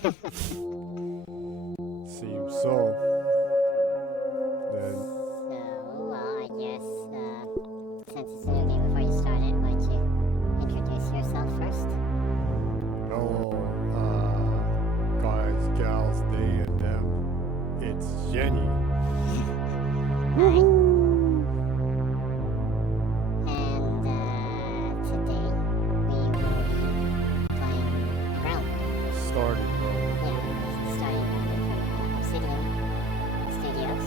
Seems so. Then. So, well, I guess, since it's a new game before you started, why don't you introduce yourself first? Hello, guys, gals, they, and them. It's Jenny. Hi. And, today we will be playing Realm. Starting from. Yeah, starting from Obsidian Studios.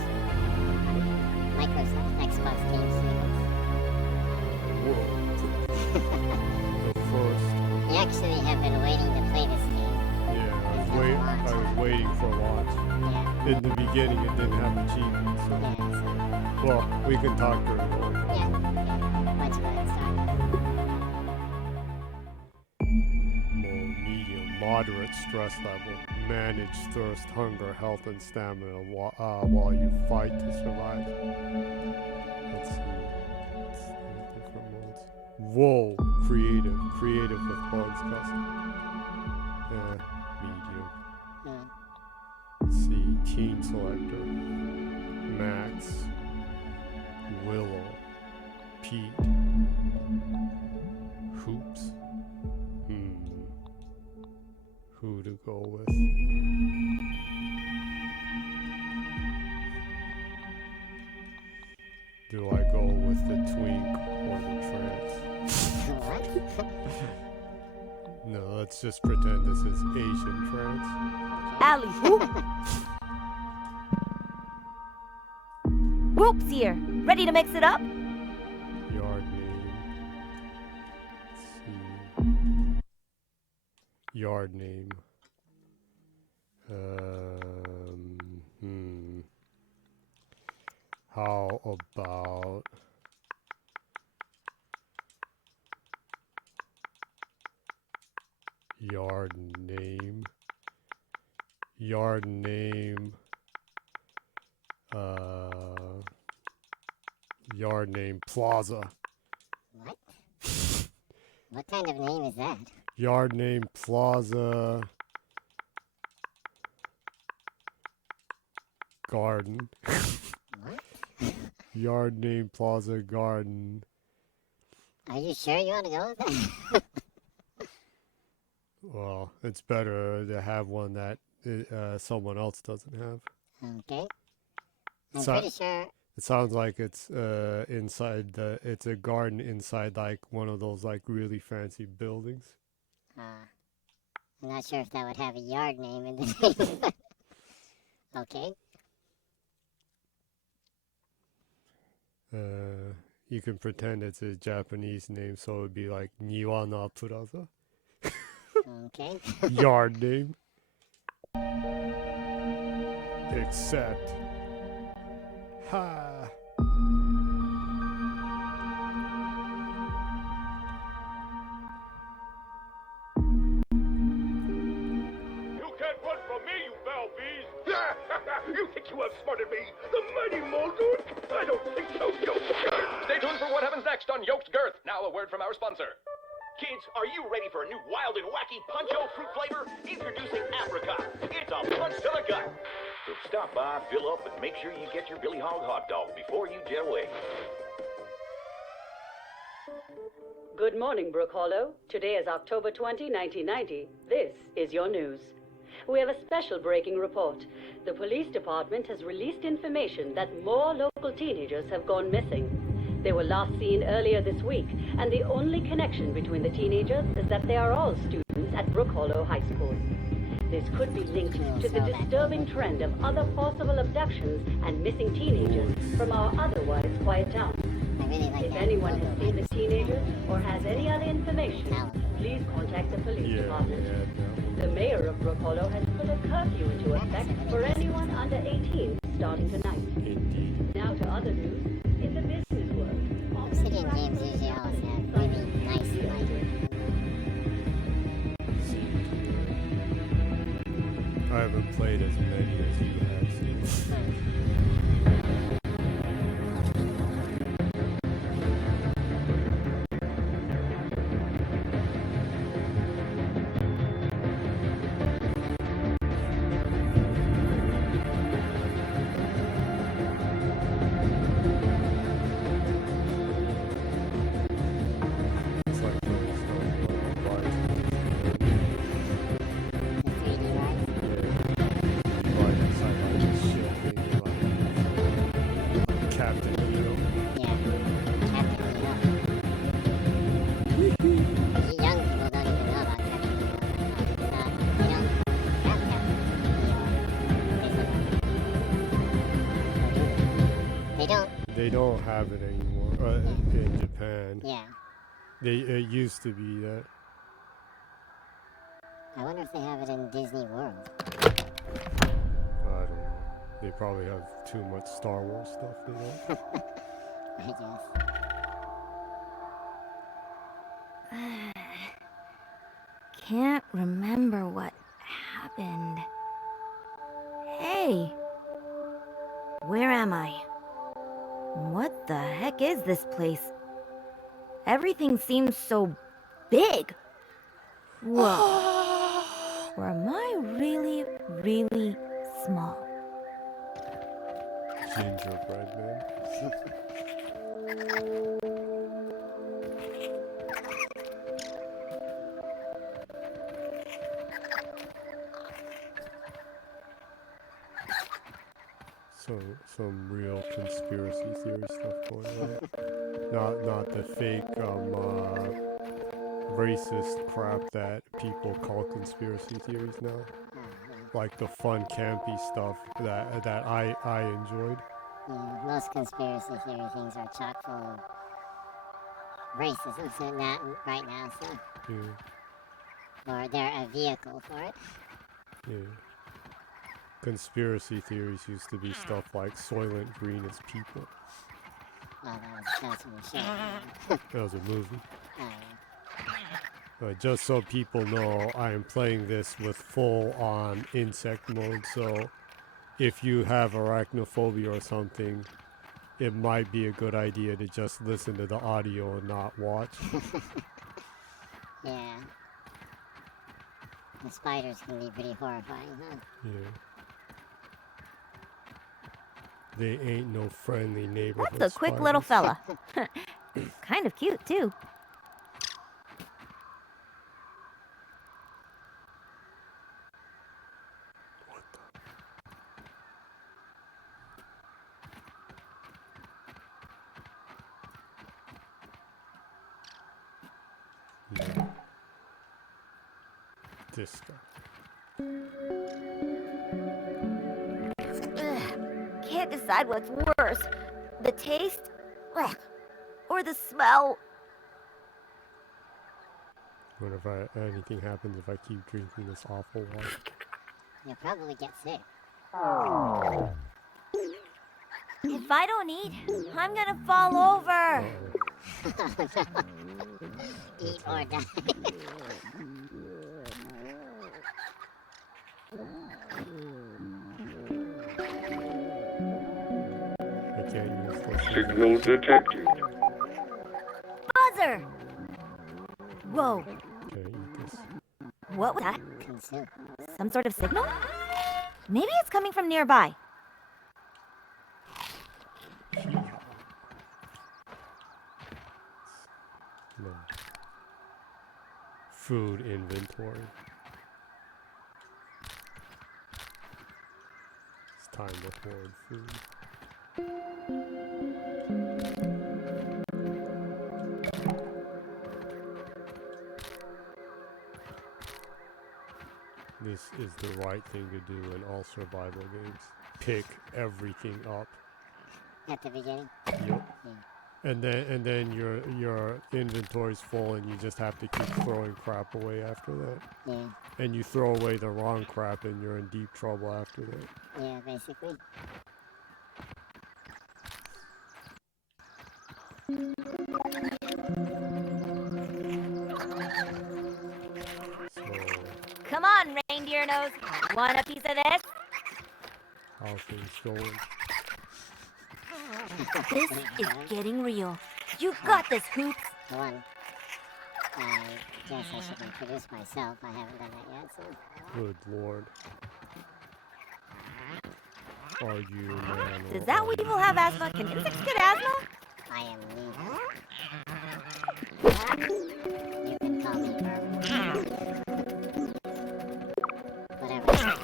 Microsoft Xbox Game Studios. Whoa. The first. We actually have been waiting to play this game. Yeah, I was waiting for launch. Yeah. In the beginning, it didn't have achievements. So. Yeah, so, Well, we can talk during the yeah. Let's go ahead and start. Low, medium, moderate stress level. Manage thirst, hunger, health, and stamina while you fight to survive. Let's see. Different modes. Whoa, creative with bugs custom. Medium. Hmm. Let's see, teen selector. Max. Willow. Pete. Hoops. Who to go with? Do I go with the twink or the trance? What? No, let's just pretend this is Asian trance. Alley whoop. Whoops here. Ready to mix it up? Yard name. Let's see. Yard name. How about yard name? Yard name. Yard name Plaza. What? What kind of name is that? Yard name Plaza Garden. What? Yard name Plaza Garden. Are you sure you want to go with that? Well, it's better to have one that someone else doesn't have. Okay. I'm So- pretty sure. It sounds like it's inside it's a garden inside like one of those like really fancy buildings. I'm not sure if that would have a yard name in the name. Okay. You can pretend it's a Japanese name, so it would be like Niwa Plaza. Okay. Yard name. Except. Ha! You can't run from me, you foul bees! You think you outsmarted me? The mighty Muldoon? I don't think so, Yoked Girth! Stay tuned for what happens next on Yoked Girth. Now a word from our sponsor. Kids, are you ready for a new wild and wacky Punch-O fruit flavor? Introducing Apricot. It's a punch to the gut. So stop by, fill up, and make sure you get your Billy Hog hot dog before you jet away. Good morning, Brook Hollow. Today is October 20, 1990. This is your news. We have a special breaking report. The police department has released information that more local teenagers have gone missing. They were last seen earlier this week, and the only connection between the teenagers is that they are all students at Brook Hollow High School. This could be linked to the disturbing trend of other forcible abductions and missing teenagers from our otherwise quiet town. I really like If that. anyone has seen the teenagers or has any other information, please contact the police department. The mayor of Brook Hollow has put a curfew into effect for anyone under 18 starting tonight. Indeed. Now to other news. In the business world, Obsidian games usually always have really nice lighting. I haven't played as many as you have seen. they don't have it anymore in Japan. Yeah. It used to be that. I wonder if they have it in Disney World. I don't know. They probably have too much Star Wars stuff. They don't. I guess. Can't remember what happened. Hey! Where am I? What the heck is this place? Everything seems so big. Whoa. Or am I really, really small? Gingerbread man. So some real conspiracy theory stuff going on. Not the fake racist crap that people call conspiracy theories now. Like the fun campy stuff that I enjoyed. Yeah, most conspiracy theory things are chock full of racism, so not right now, so. Yeah. Or they're a vehicle for it. Yeah. Conspiracy theories used to be stuff like Soylent Green is people. Oh, that's what we should. That was a movie. Oh, yeah. Just so people know, I am playing this with full-on insect mode, so if you have arachnophobia or something, it might be a good idea to just listen to the audio and not watch. Yeah. The spiders can be pretty horrifying, huh? Yeah. They ain't no friendly neighborhood That's a quick little spiders. fella. Kind of cute, too. Yeah. This guy. Can't decide what's worse. The taste? Ugh. Or the smell? What if anything happens if I keep drinking this awful water? You'll probably get sick. If I don't eat, I'm gonna fall over. Eat or die. I can't use this. Signal detected. Buzzer! Whoa, Can't eat this. what was that? Consume. Some sort of signal? Maybe it's coming from nearby. No. Food inventory. It's time to hoard food. This is the right thing to do in all survival games. Pick everything up. At the beginning? Yep. Yeah. And then your inventory's full and you just have to keep throwing crap away after that. Yeah. And you throw away the wrong crap and you're in deep trouble after that. Yeah, basically. So Come on, reindeer nose. Want a piece of this? how things going? This is getting real. You got this, Hoops. One. I guess I should introduce myself. I haven't done that yet, so. Good lord. Are you man? Does that weevil have asthma? Can insects get asthma? I am Lee. You can call me Irwin. Whatever. No,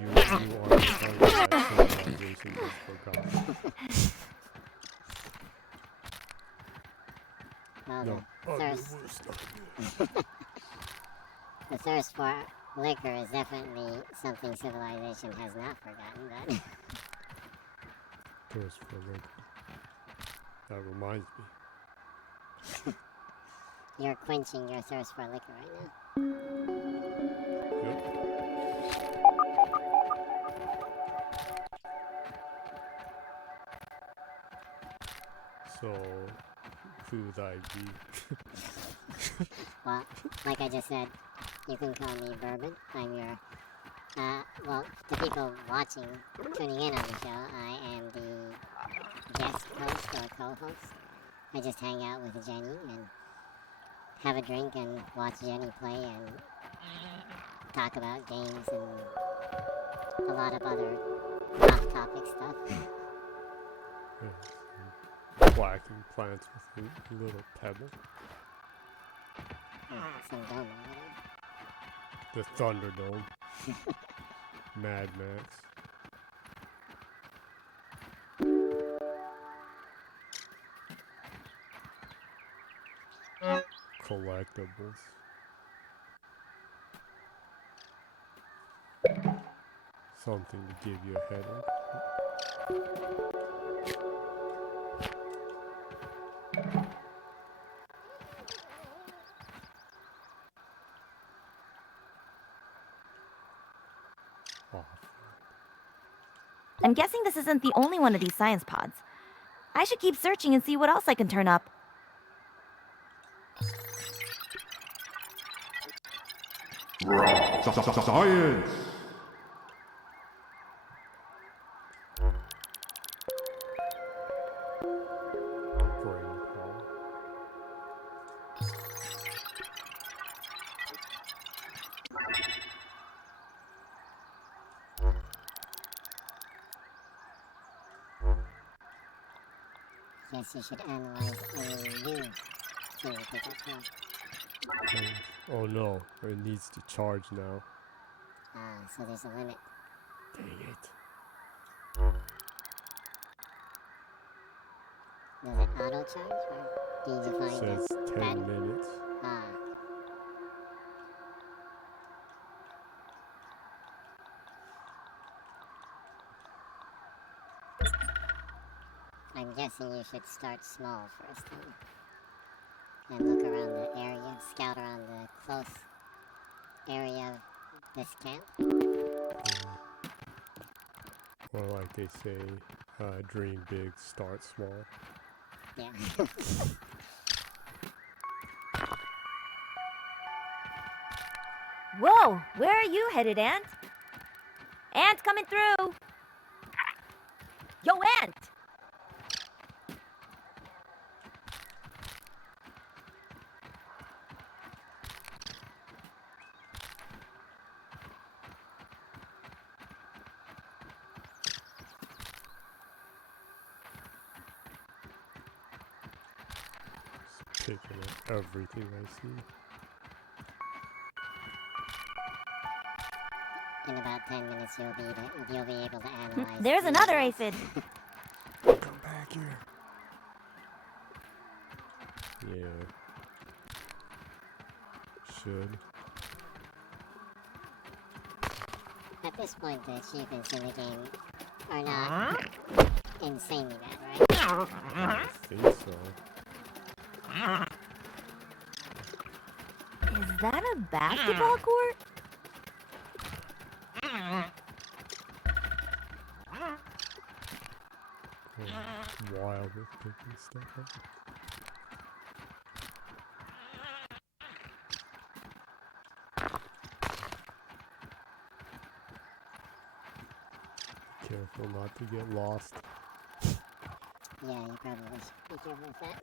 you are the target of civilization is forgotten. Well, No. the thirst for liquor is definitely something civilization has not forgotten, but Thirst for liquor. That reminds me. You're quenching your thirst for liquor right now. Yep. So, who would I be? Well, like I just said, you can call me Bourbon. I'm your, well, the people watching, tuning in on the show, I am the guest host or co-host. I just hang out with Jenny and have a drink and watch Jenny play and talk about games and a lot of other off-topic stuff. Yeah, whacking plants with a little pebble. Some dome over The Thunderdome. Mad Max. Collectibles. Something to give you a headache. Oh, I'm guessing this isn't the only one of these science pods. I should keep searching and see what else I can turn up. Science! brain power. Guess you should analyze any new thing you pick up from. Oh no, it needs to charge now. So there's a limit. Dang it. Does it auto charge or do you define Says this 10 bad? minutes. I'm guessing you should start small first and look around the area, scout around the close area of this camp. Or like they say, dream big, start small. Yeah. Whoa, where are you headed, Ant? Ant coming through! Yo, Ant! Just picking up everything I see. In about 10 minutes, you'll be able to analyze. There's the another areas. aphid. Come back here. Yeah. Should. At this point, the achievements in the game are not insanely bad, right? I think so. Is that a basketball court? Wild with picking stuff up. Careful not to get lost. Yeah, you probably should be careful with that.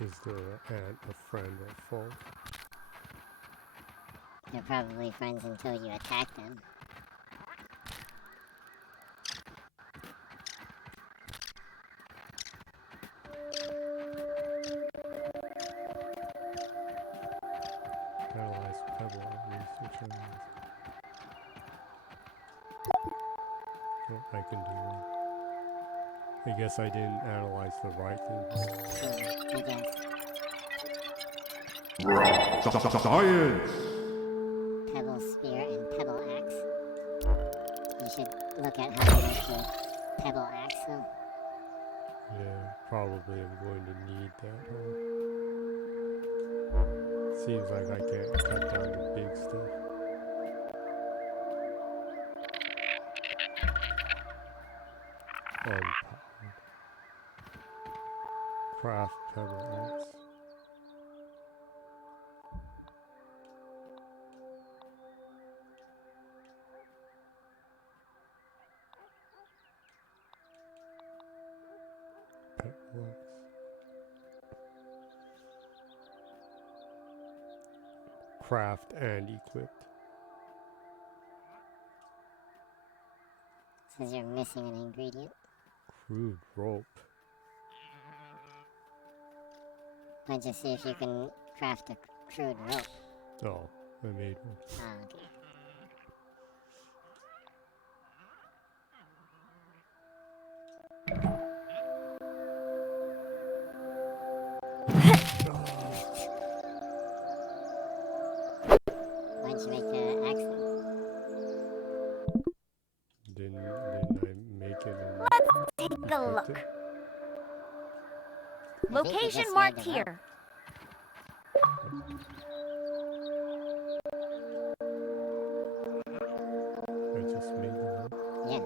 Is there a friend or foe? They're probably friends until you attack them. Analyze pebble research on this. Oh, I can do one. I guess I didn't analyze the right thing. I guess. Science! pebble spear and pebble axe. You should look at how to make the pebble axe though. Yeah, probably I'm going to need that, huh? Seems like I can't cut down the big stuff. Unpowered. Craft pebble axe. Pebble axe. Craft and equipped. Says you're missing an ingredient. Crude rope. Might just see if you can craft a crude rope. Oh, I made one. Ah, okay. Why didn't you make the axe then? Didn't I make it and Take a equipped look. it? I think you Location just marked made the rope. here. I just made the rope. Yeah.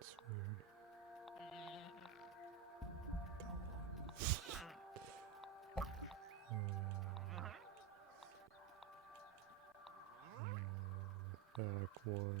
It's weird. Back one.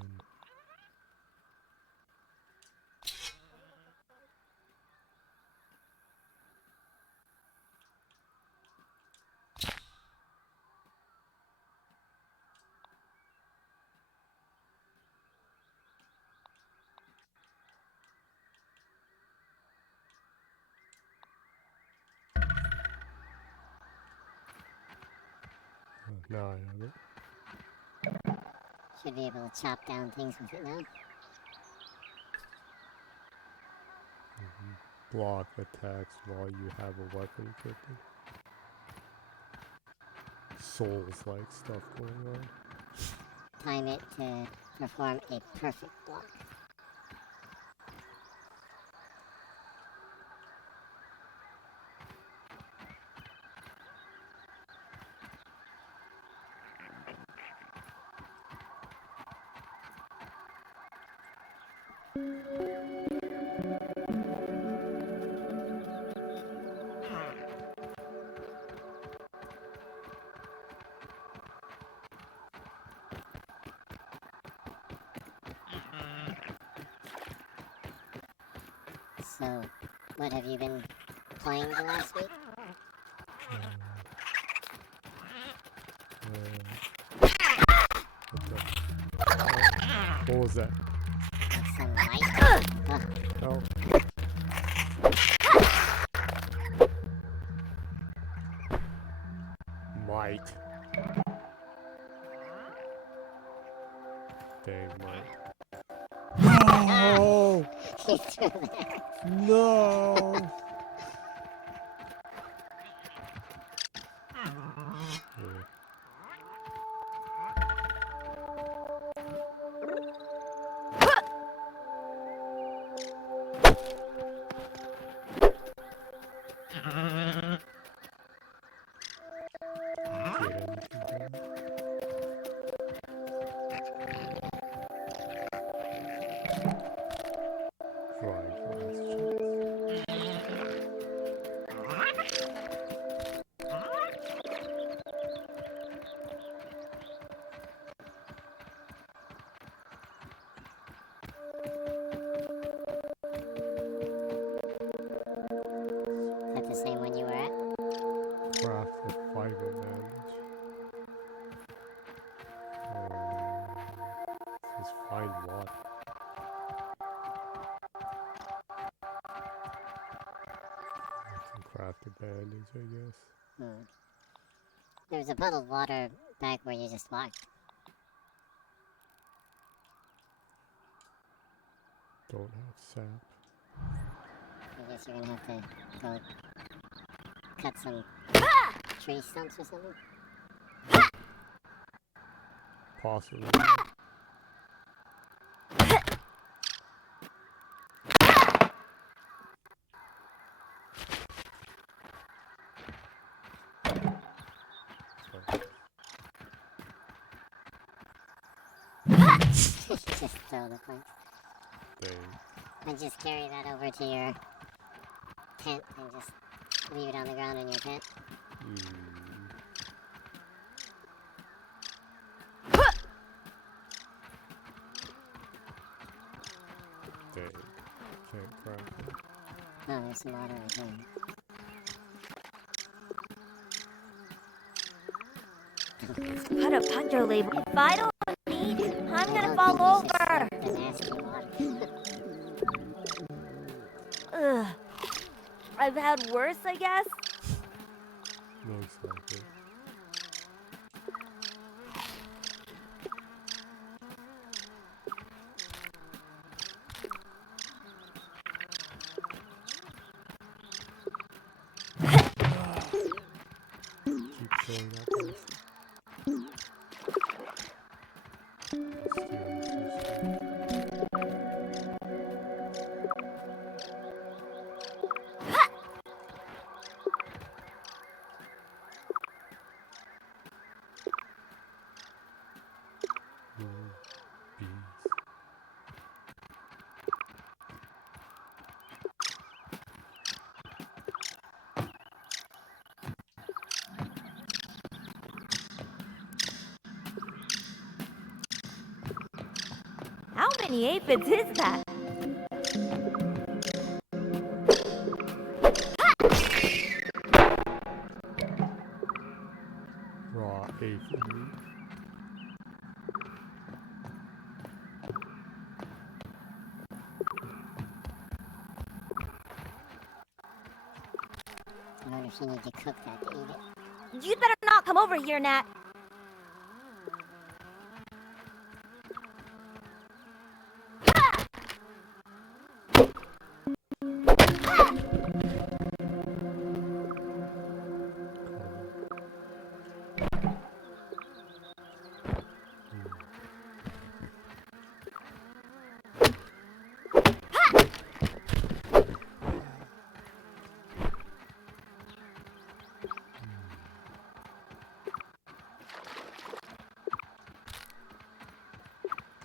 Now I have it. Should be able to chop down things with it now. Block attacks while you have a weapon equipped. Souls-like stuff going on. Time it to perform a perfect block. So, what have you been playing the last week? What was that? Like some light? Oh. Might. Dang, might. No! He threw that. No! Is that the same one you were at? Craft with fiber bandage. This is fine water. I can craft a bandage, I guess. There was a puddle of water back where you just walked. Don't have sap. I guess you're gonna have to go cut some tree stumps or something? Possibly. Just throw the points. Dang. And just carry that over to your tent and just leave it on the ground in your tent. Dang. Can't crack it. No, there's some water right there. Cut a puncher label. If I don't eat, I'm gonna fall over. The nasty water. Ugh. I've had worse, I guess. Looks like it. Keep showing up. How many aphids is that? Raw aphid meat. I wonder if you need to cook that to eat it. You'd better not come over here, Nat.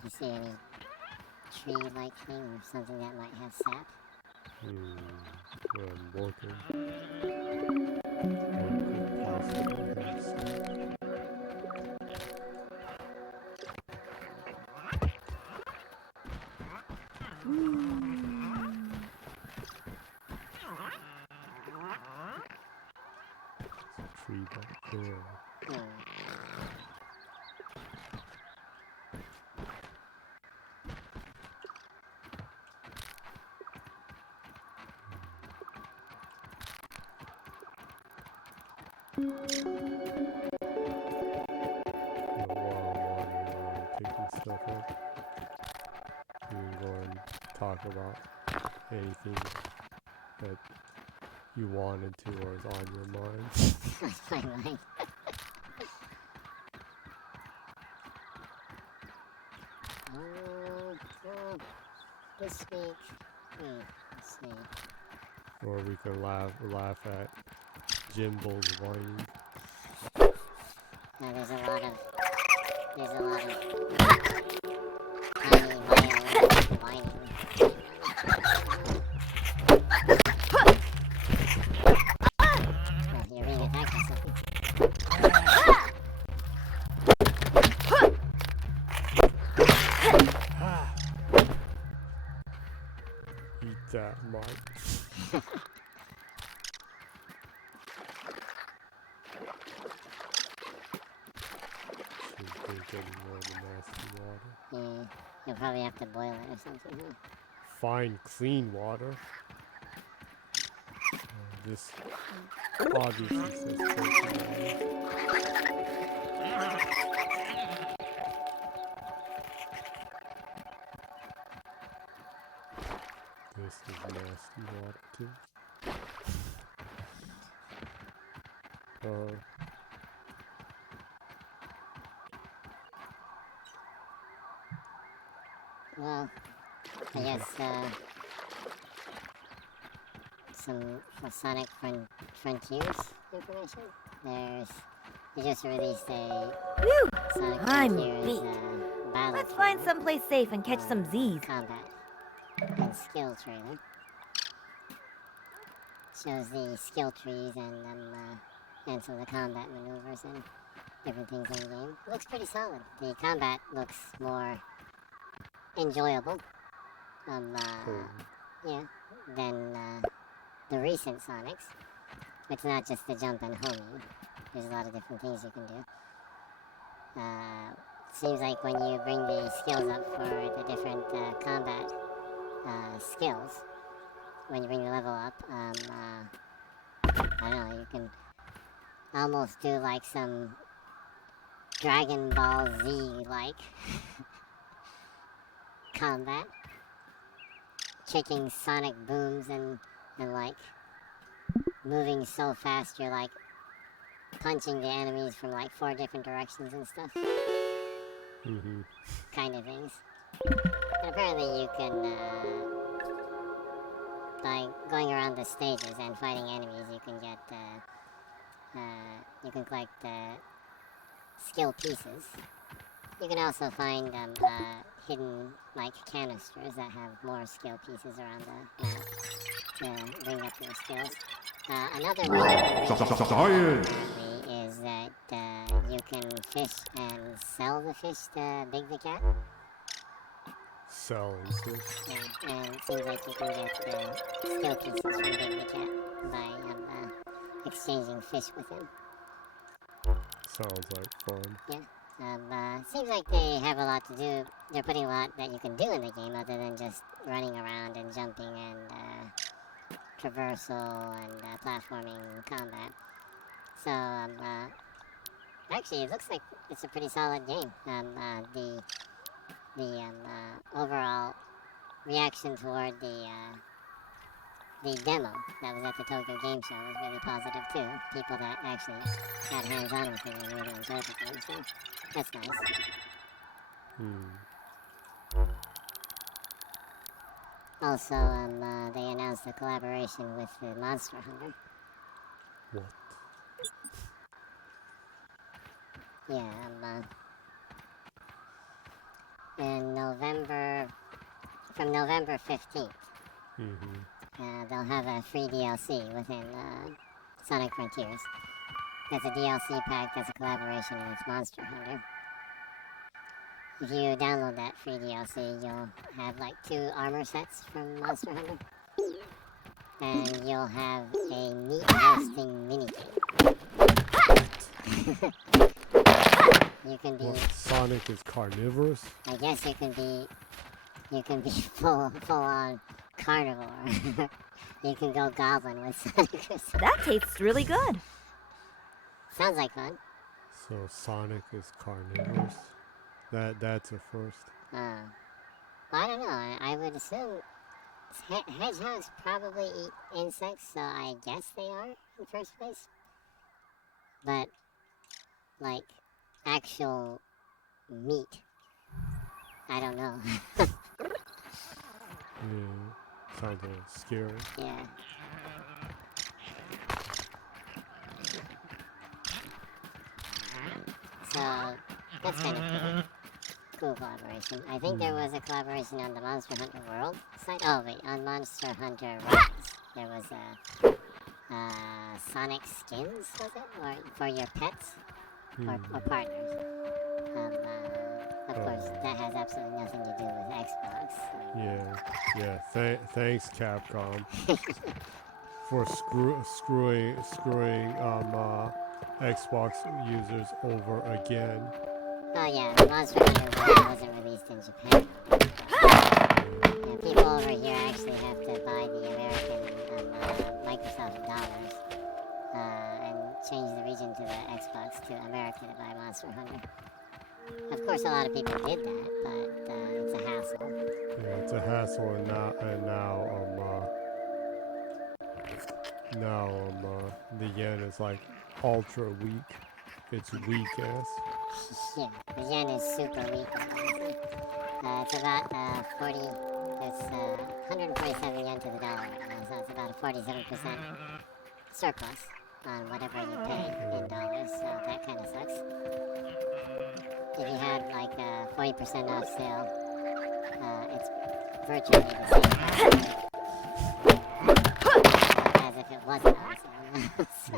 Do you see any tree-like thing or something that might have sap? I'm looking. What could possibly have sap? There's a tree back there. Picking stuff up. We can go and talk about anything that you wanted to or is on your mind. My mind. This week. Let's see. Or we can laugh at Jimbo's whining. No, there's a lot of tiny violins whining. Well, you're being attacked or something. Eat that, Mike. Shouldn't drink any more of the nasty water. Yeah, you'll probably have to boil it or something, huh? Find clean water. This obviously says filthy water. This is nasty water too. well, I guess some for Sonic Frontiers information. They just released a Whew! Sonic I'm Frontiers beat. battle Let's find trailer, someplace safe and catch some Z's. combat and skill trailer. Shows the skill trees and some of the combat maneuvers and different things in the game. Looks pretty solid. The combat looks more enjoyable. Yeah, than the recent Sonics. It's not just the jump and homing. There's a lot of different things you can do. Seems like when you bring the skills up for the different combat skills, when you bring the level up, I don't know, you can almost do like some Dragon Ball Z-like combat. Kicking sonic booms and like moving so fast you're like punching the enemies from like 4 different directions and stuff. Kind of things. And apparently you can, by going around the stages and fighting enemies, you can get, you can collect skill pieces. You can also find hidden like canisters that have more skill pieces around the map to bring up your skills. Another way you can is that you can fish and sell the fish to Big the Cat. Selling fish. Yeah, and it seems like you can get skill pieces from Big the Cat by exchanging fish with him. Sounds like fun. Yeah. Seems like they have a lot to do. They're putting a lot that you can do in the game other than just running around and jumping and traversal and platforming combat. So, actually, it looks like it's a pretty solid game. The overall reaction toward the demo that was at the Tokyo Game Show was really positive too. People that actually got hands-on with it and really enjoyed the game, so that's nice. Also, they announced a collaboration with the Monster Hunter. What? Yeah, in November, from November 15th, they'll have a free DLC within Sonic Frontiers. That's a DLC pack that's a collaboration with Monster Hunter. If you download that free DLC, you'll have like 2 armor sets from Monster Hunter. And you'll have a meat roasting minigame. You can be... What, Sonic is carnivorous? I guess you can be full on carnivore. You can go goblin with Sonic or something. That tastes really good. Sounds like fun. So Sonic is carnivorous? That's a first. Well, I don't know. I would assume hedgehogs probably eat insects, so I guess they are in the first place. But, like, actual meat, I don't know. Yeah, sounds a little scary. Yeah. So, that's kind of cool. Cool collaboration. I think there was a collaboration on the Monster Hunter World site. Oh wait, on Monster Hunter Rise, there was a Sonic skins, was it, or for your pets or partners. Of course, that has absolutely nothing to do with Xbox. Yeah. Thanks Capcom for screwing Xbox users over again. Oh yeah, the Monster Hunter World wasn't released in Japan. Yeah, people over here actually have to buy the American Microsoft dollars and change the region to the Xbox to America to buy Monster Hunter. Of course, a lot of people did that, but it's a hassle. Yeah, it's a hassle, and now the yen is like ultra weak. It's weak ass. Yeah, the yen is super weak. It's about 40. It's 147 yen to the dollar, so it's about a 47% surplus on whatever you pay in dollars. So that kind of sucks. If you had like a 40% off sale, it's virtually the same price as if it wasn't on sale. So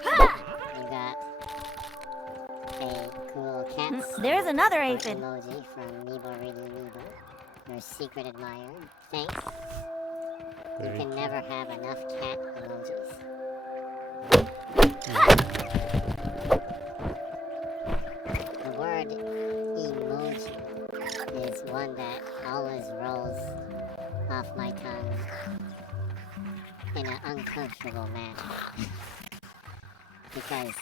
Yeah. you got a cool cat There's another or aphid. emoji from Meebo Reading Meebo, your secret admirer. Thanks. You Thank can never have enough cat emojis. The word emoji is one that always rolls off my tongue in an uncomfortable manner. Because,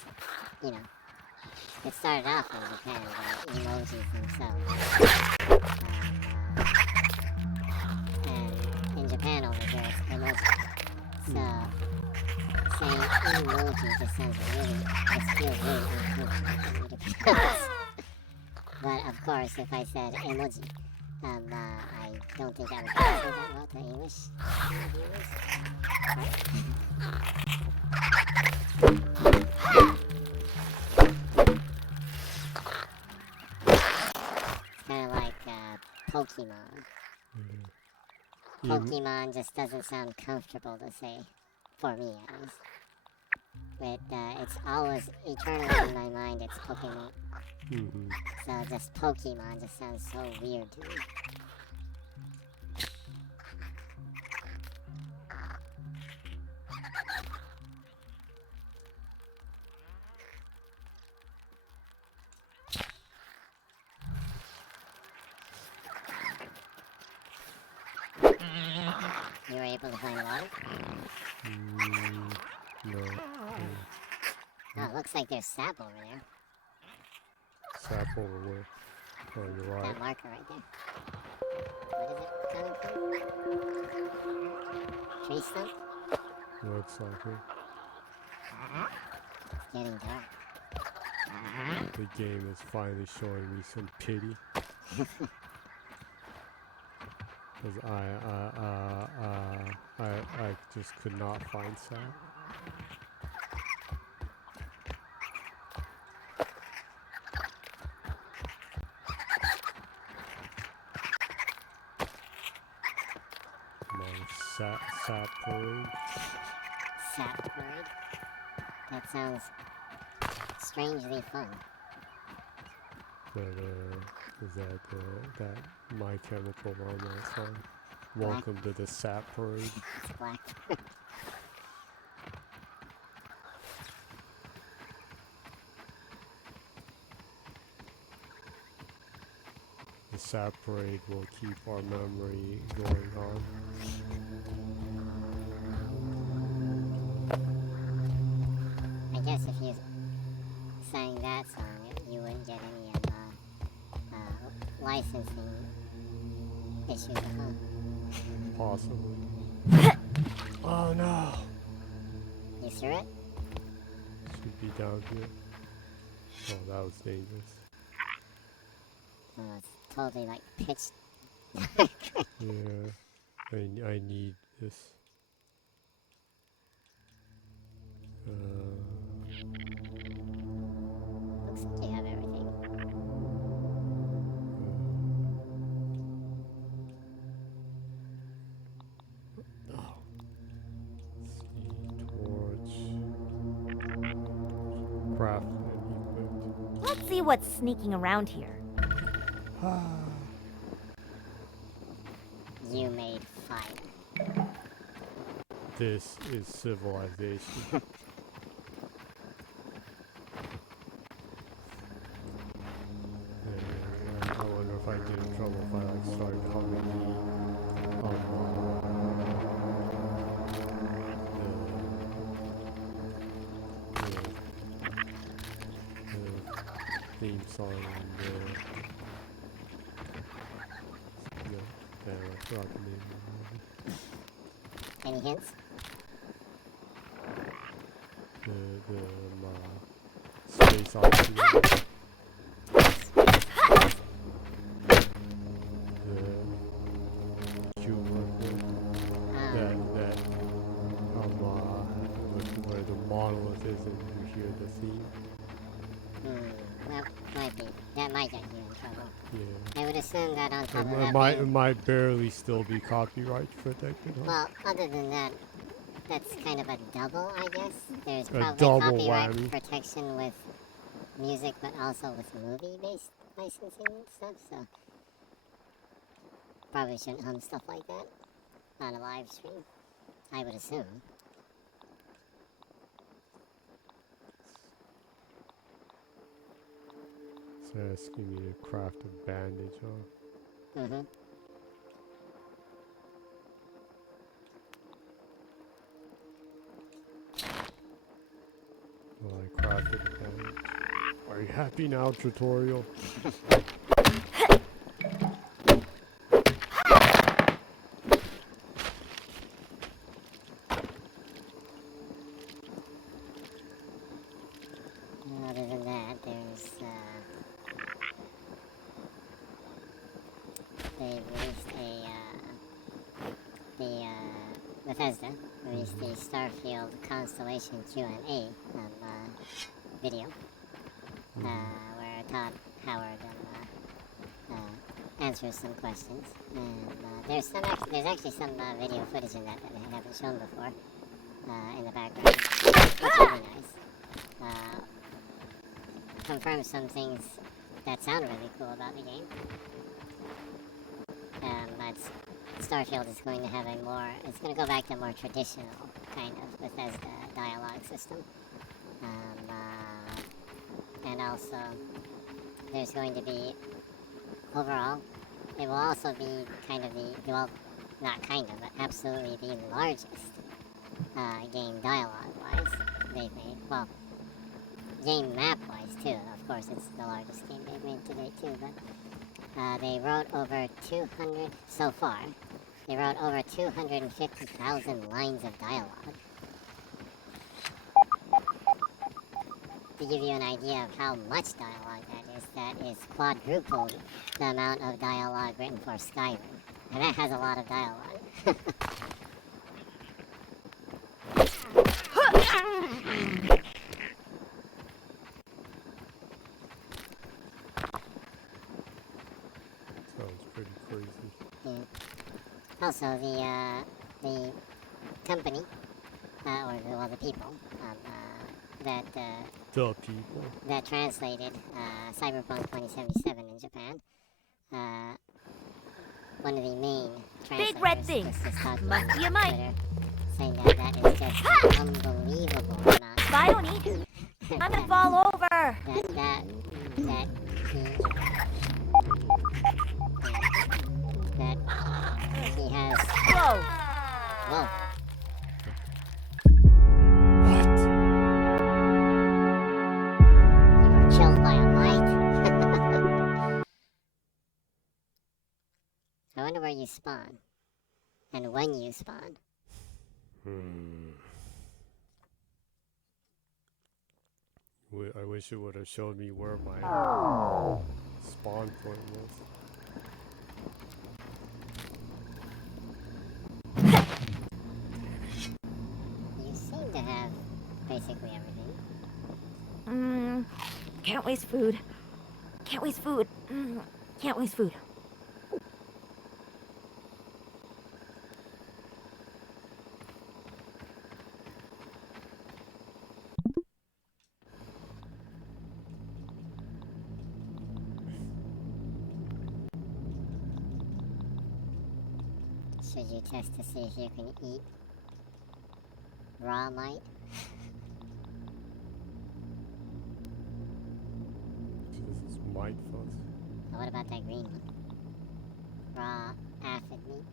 you know, it started off in Japan by emojis themselves. And in Japan over here it's emoji. So saying emoji just feels really uncomfortable. But of course, if I said emoji, I don't think that would translate that well to English viewers. Right? It's kind of like Pokemon. Pokemon just doesn't sound comfortable to say, for me at least. But it's always eternally in my mind, it's Pokemon. So just Pokemon just sounds so weird to me. You were able to find water? No. Oh, it looks like there's sap over there. Sap over where? Oh, you're right. That marker right there. What is it coming from? Tree stump? Looks like it. It's getting dark. The game is finally showing me some pity. Because I just could not find sap. Sap parade. Sap parade? That sounds strangely fun. But is that My Chemical Romance song? Welcome to the Sap Parade. It's black. The Sap Parade will keep our memory going on. I guess if you sang that song, you wouldn't get any licensing issues, huh? Possibly. Oh no! You threw it? Should be down here. Oh, that was dangerous. Oh, it's totally like pitched. Yeah, I need this. Looks like you have everything. Oh. Let's see, torch. Craft and equipment. Let's see what's sneaking around here. You made fire. This is civilization. And I wonder if I get in trouble if I like start humming the theme song and rock name. Any hints? Space Odyssey. The cube where the monolith is and you hear the theme. That might get you in trouble. Yeah. I would assume that on top of It that might barely still be copyright protected. Huh? Well, other than that, that's kind of a double, I guess. There's A probably double copyright whammy. protection with music, but also with movie-based licensing and stuff, so probably shouldn't hum stuff like that on a live stream, I would assume. It's asking me to craft a bandage, huh? Mm-hmm. Well, I crafted a bandage. Are you happy now, tutorial? Other than that, there's, they released Bethesda released the Starfield Constellation Q&A video, where Todd Howard answers some questions, and there's actually some video footage in that I haven't shown before in the background, which is really nice. Confirms some things that sound really cool about the game. But Starfield is going to have it's going to go back to a more traditional kind of Bethesda dialogue system. And also, there's going to be, overall, it will also be kind of not kind of, but absolutely the largest game dialogue-wise they've made. Well, game map-wise too, of course, it's the largest game they've made to date too, but they wrote over 200, so far, they wrote over 250,000 lines of dialogue. To give you an idea of how much dialogue that is quadruple the amount of dialogue written for Skyrim. And that has a lot of dialogue. Sounds pretty crazy. Yeah. Also, the company, the people, that translated Cyberpunk 2077 in Japan. One of the main translators. Big red thing. Must be a mic. Twitter, saying that is just unbelievable amount. If I don't eat, I'm gonna fall over. That he has. Whoa. Whoa. Killed by a mic. I wonder where you spawn. And when you spawn. I wish it would have showed me where my spawn point was. You seem to have basically everything. Can't waste food. Can't waste food. Can't waste food. Should you test to see if you can eat raw might? This is might fuzz. Now what about that green one? Raw aphid meat?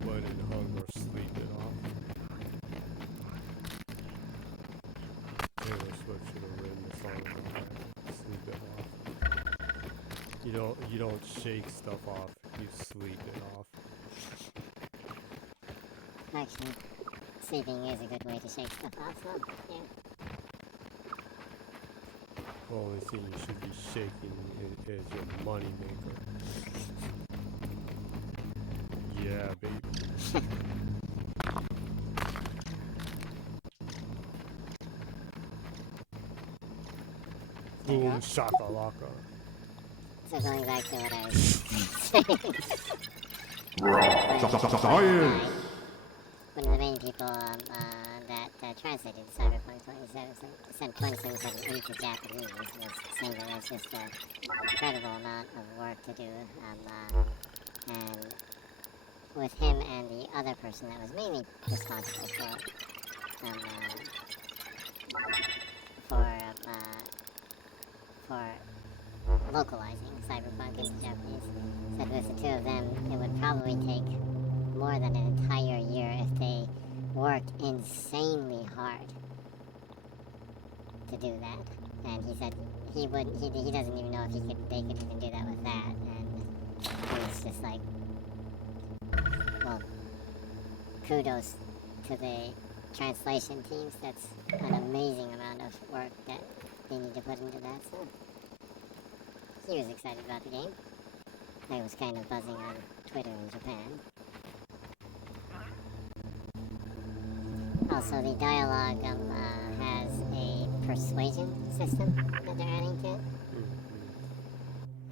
Blood and hunger, sleep it off. You don't shake stuff off. You sleep it off. Actually, sleeping is a good way to shake stuff off, so, yeah. The only thing you should be shaking is your money maker. Yeah, baby. Boom shakalaka. So going back to what I was saying. One of the main people that translated Cyberpunk 2077 into Japanese was saying that that's just an incredible amount of work to do. And with him and the other person that was mainly responsible for localizing Cyberpunk into Japanese, said with the two of them, it would probably take more than an entire year if they worked insanely hard to do that. And he said he doesn't even know if they could even do that with that. And it's just like, well, kudos to the translation teams. That's an amazing amount of work that they need to put into that. So he was excited about the game. I was kind of buzzing on Twitter in Japan. Also, the dialogue has a persuasion system that they're adding to it.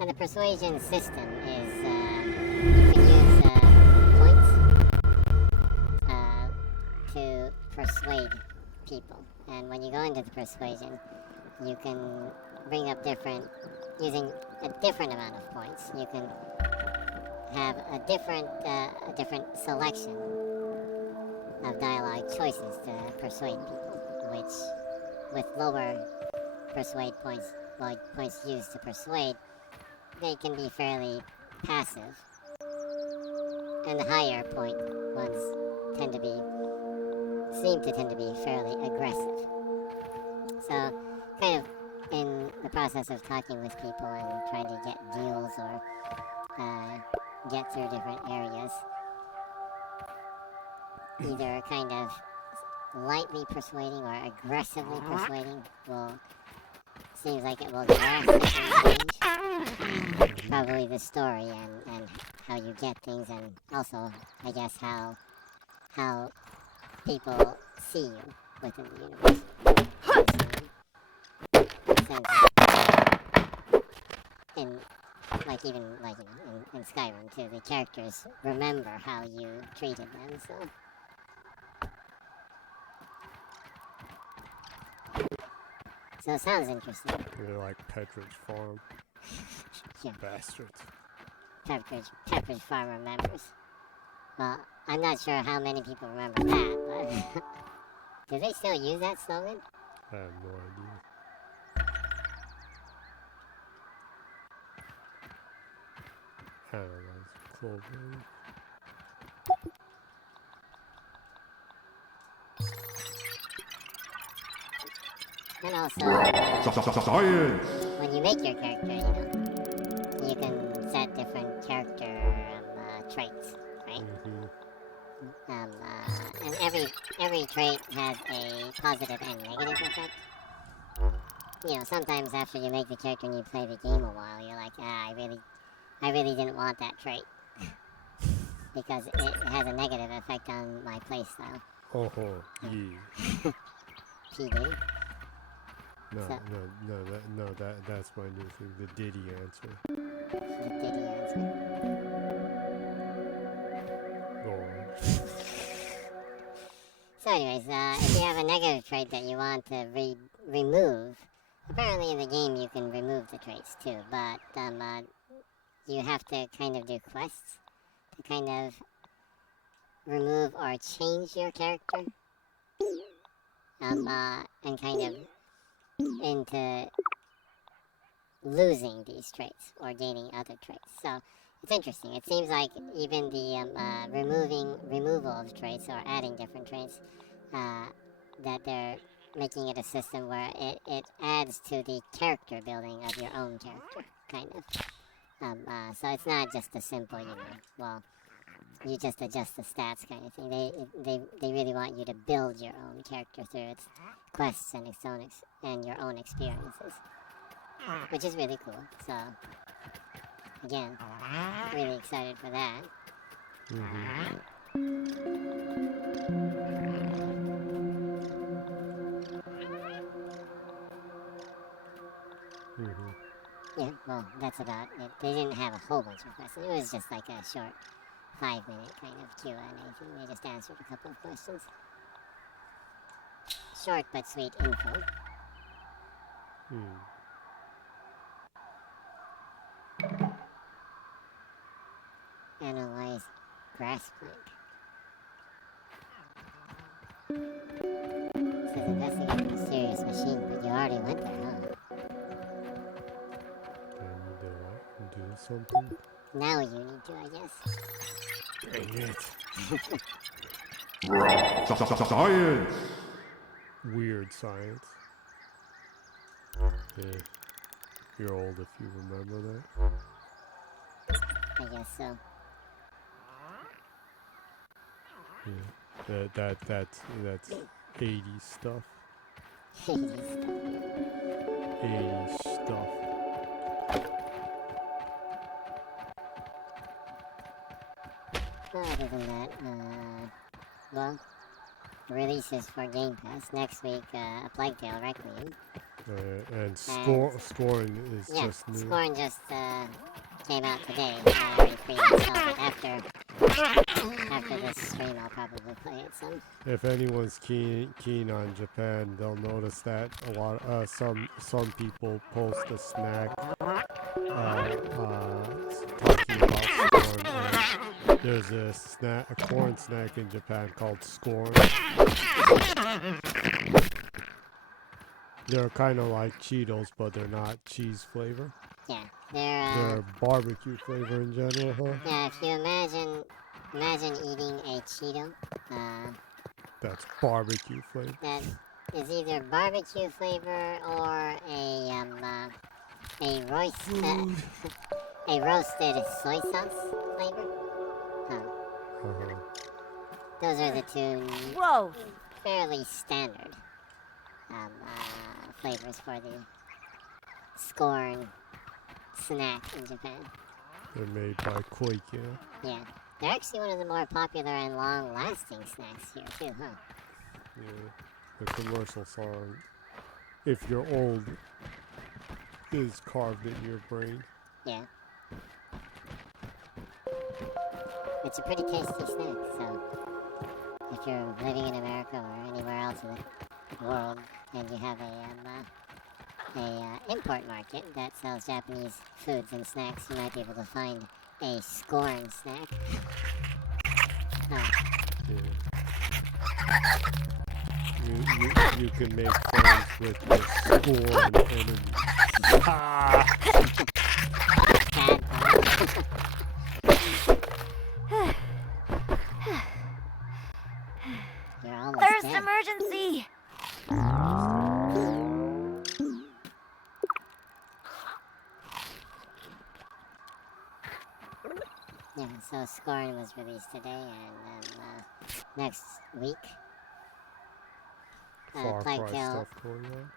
And the persuasion system is you can use points to persuade people. And when you go into the persuasion, you can bring up using a different amount of points. You can have a different selection of dialogue choices to persuade people, which with lower persuade points, points used to persuade, they can be fairly passive, and the higher point ones seem to tend to be fairly aggressive. So, kind of in the process of talking with people and trying to get deals or get through different areas, either kind of lightly persuading or aggressively persuading seems like it will drastically change probably the story and how you get things, and also I guess how people see you within the universe. In Skyrim too, the characters remember how you treated them, so it sounds interesting. They're like Petridge Farm. Yeah. Bastards. Petridge Farm remembers. Well, I'm not sure how many people remember that, but do they still use that slogan? I have no idea. Analyze clothing. And also, when you make your character, you can set different character traits, right? And every trait has a positive and negative effect. Sometimes after you make the character and you play the game a while, you're like, I really didn't want that trait because it has a negative effect on my playstyle. Oh, yeah. PD. That's my new thing. The Diddy answer. The Diddy answer. Go on. So anyways, if you have a negative trait that you want to remove, apparently in the game you can remove the traits too, but you have to kind of do quests to kind of remove or change your character, and kind of into losing these traits or gaining other traits. So it's interesting. It seems like even the removal of traits or adding different traits, that they're making it a system where it adds to the character building of your own character, kind of. So it's not just a simple, well, you just adjust the stats kind of thing. They really want you to build your own character through its quests and and your own experiences, which is really cool. So again, really excited for that. Yeah, well, that's about it. They didn't have a whole bunch of questions. It was just like a short 5-minute kind of Q&A thing. They just answered a couple of questions. Short but sweet info. Analyze grass plant. Says investigate the mysterious machine, but you already went there, huh? Do something? Now you need to, I guess. Dang it. Science! Weird science. Yeah. You're old if you remember that. I guess so. Yeah. That's 80s stuff. 80s stuff. Other than that, well, releases for Game Pass. Next week, A Plague Tale Requiem. And scoring is just new. Scoring just came out today. I already pre-installed it. After this stream, I'll probably play it some. If anyone's keen on Japan, they'll notice that a lot some people post a snack talking about scorn. There's a corn snack in Japan called scorn. They're kind of like Cheetos, but they're not cheese flavor. Yeah, they're barbecue flavor in general, huh? Yeah, if you imagine eating a Cheeto, that's barbecue flavor. That is either barbecue flavor or a roasted soy sauce flavor. Those are the two fairly standard flavors for the scorn snack in Japan. They're made by Quake, yeah? Yeah. They're actually one of the more popular and long-lasting snacks here, too, huh? Yeah. The commercial song, If You're Old, is carved in your brain. Yeah. It's a pretty tasty snack, so if you're living in America or anywhere else in the world and you have a import market that sells Japanese foods and snacks, you might be able to find a scorn snack. You can make friends with the scorn enemy. You're almost Thirst dead. emergency! Yeah, so Scorn was released today, and next week, Far Plague Cry Tale, stuff going on.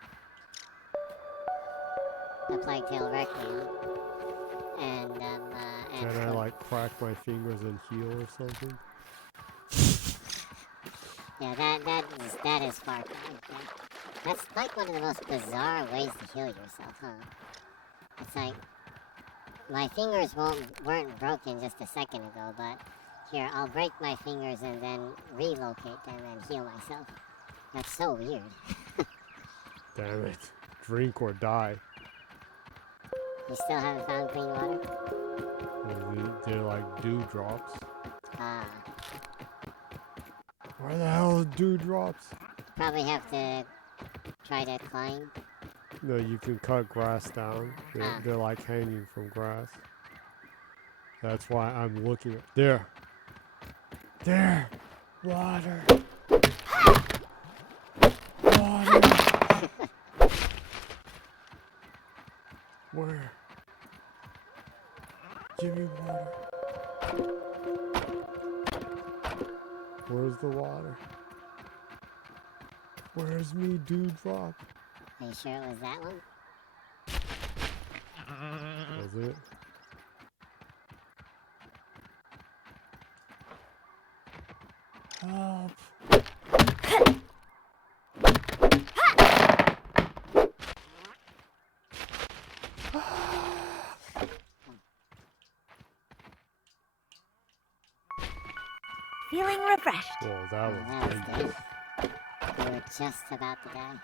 The Plague Tale Requiem, and Can I like crack my fingers and heal or something? Yeah, that is Far Cry. Yeah. That's like one of the most bizarre ways to heal yourself, huh? It's like my fingers weren't broken just a second ago, but here, I'll break my fingers and then relocate them and heal myself. That's so weird. Damn it. Drink or die. You still haven't found clean water? They're like dewdrops. Ah. Where the hell are dewdrops? Probably have to try to climb. No, you can cut grass down. They're like hanging from grass. That's why I'm looking. There. There. Water. Water. Where? give me water. Where's the water? Where's me, dude drop? Are you sure it was that one? Was it? Help! Feeling refreshed. Well, that was That was dangerous. good. We were just about to die.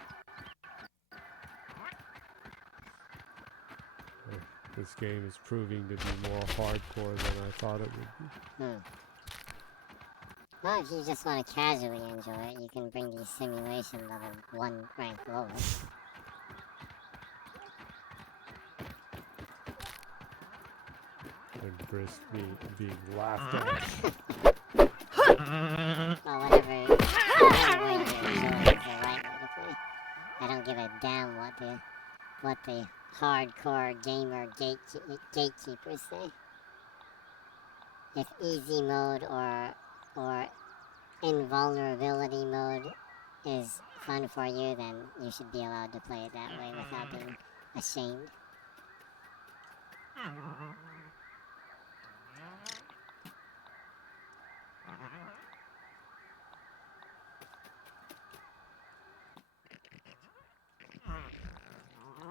This game is proving to be more hardcore than I thought it would be. Well, if you just want to casually enjoy it, you can bring the simulation level 1 rank lower. And brisk me being laughed at. Well, whatever way you enjoy is the right way to play. I don't give a damn what the hardcore gamer gatekeepers say. If easy mode or invulnerability mode is fun for you, then you should be allowed to play it that way without being ashamed.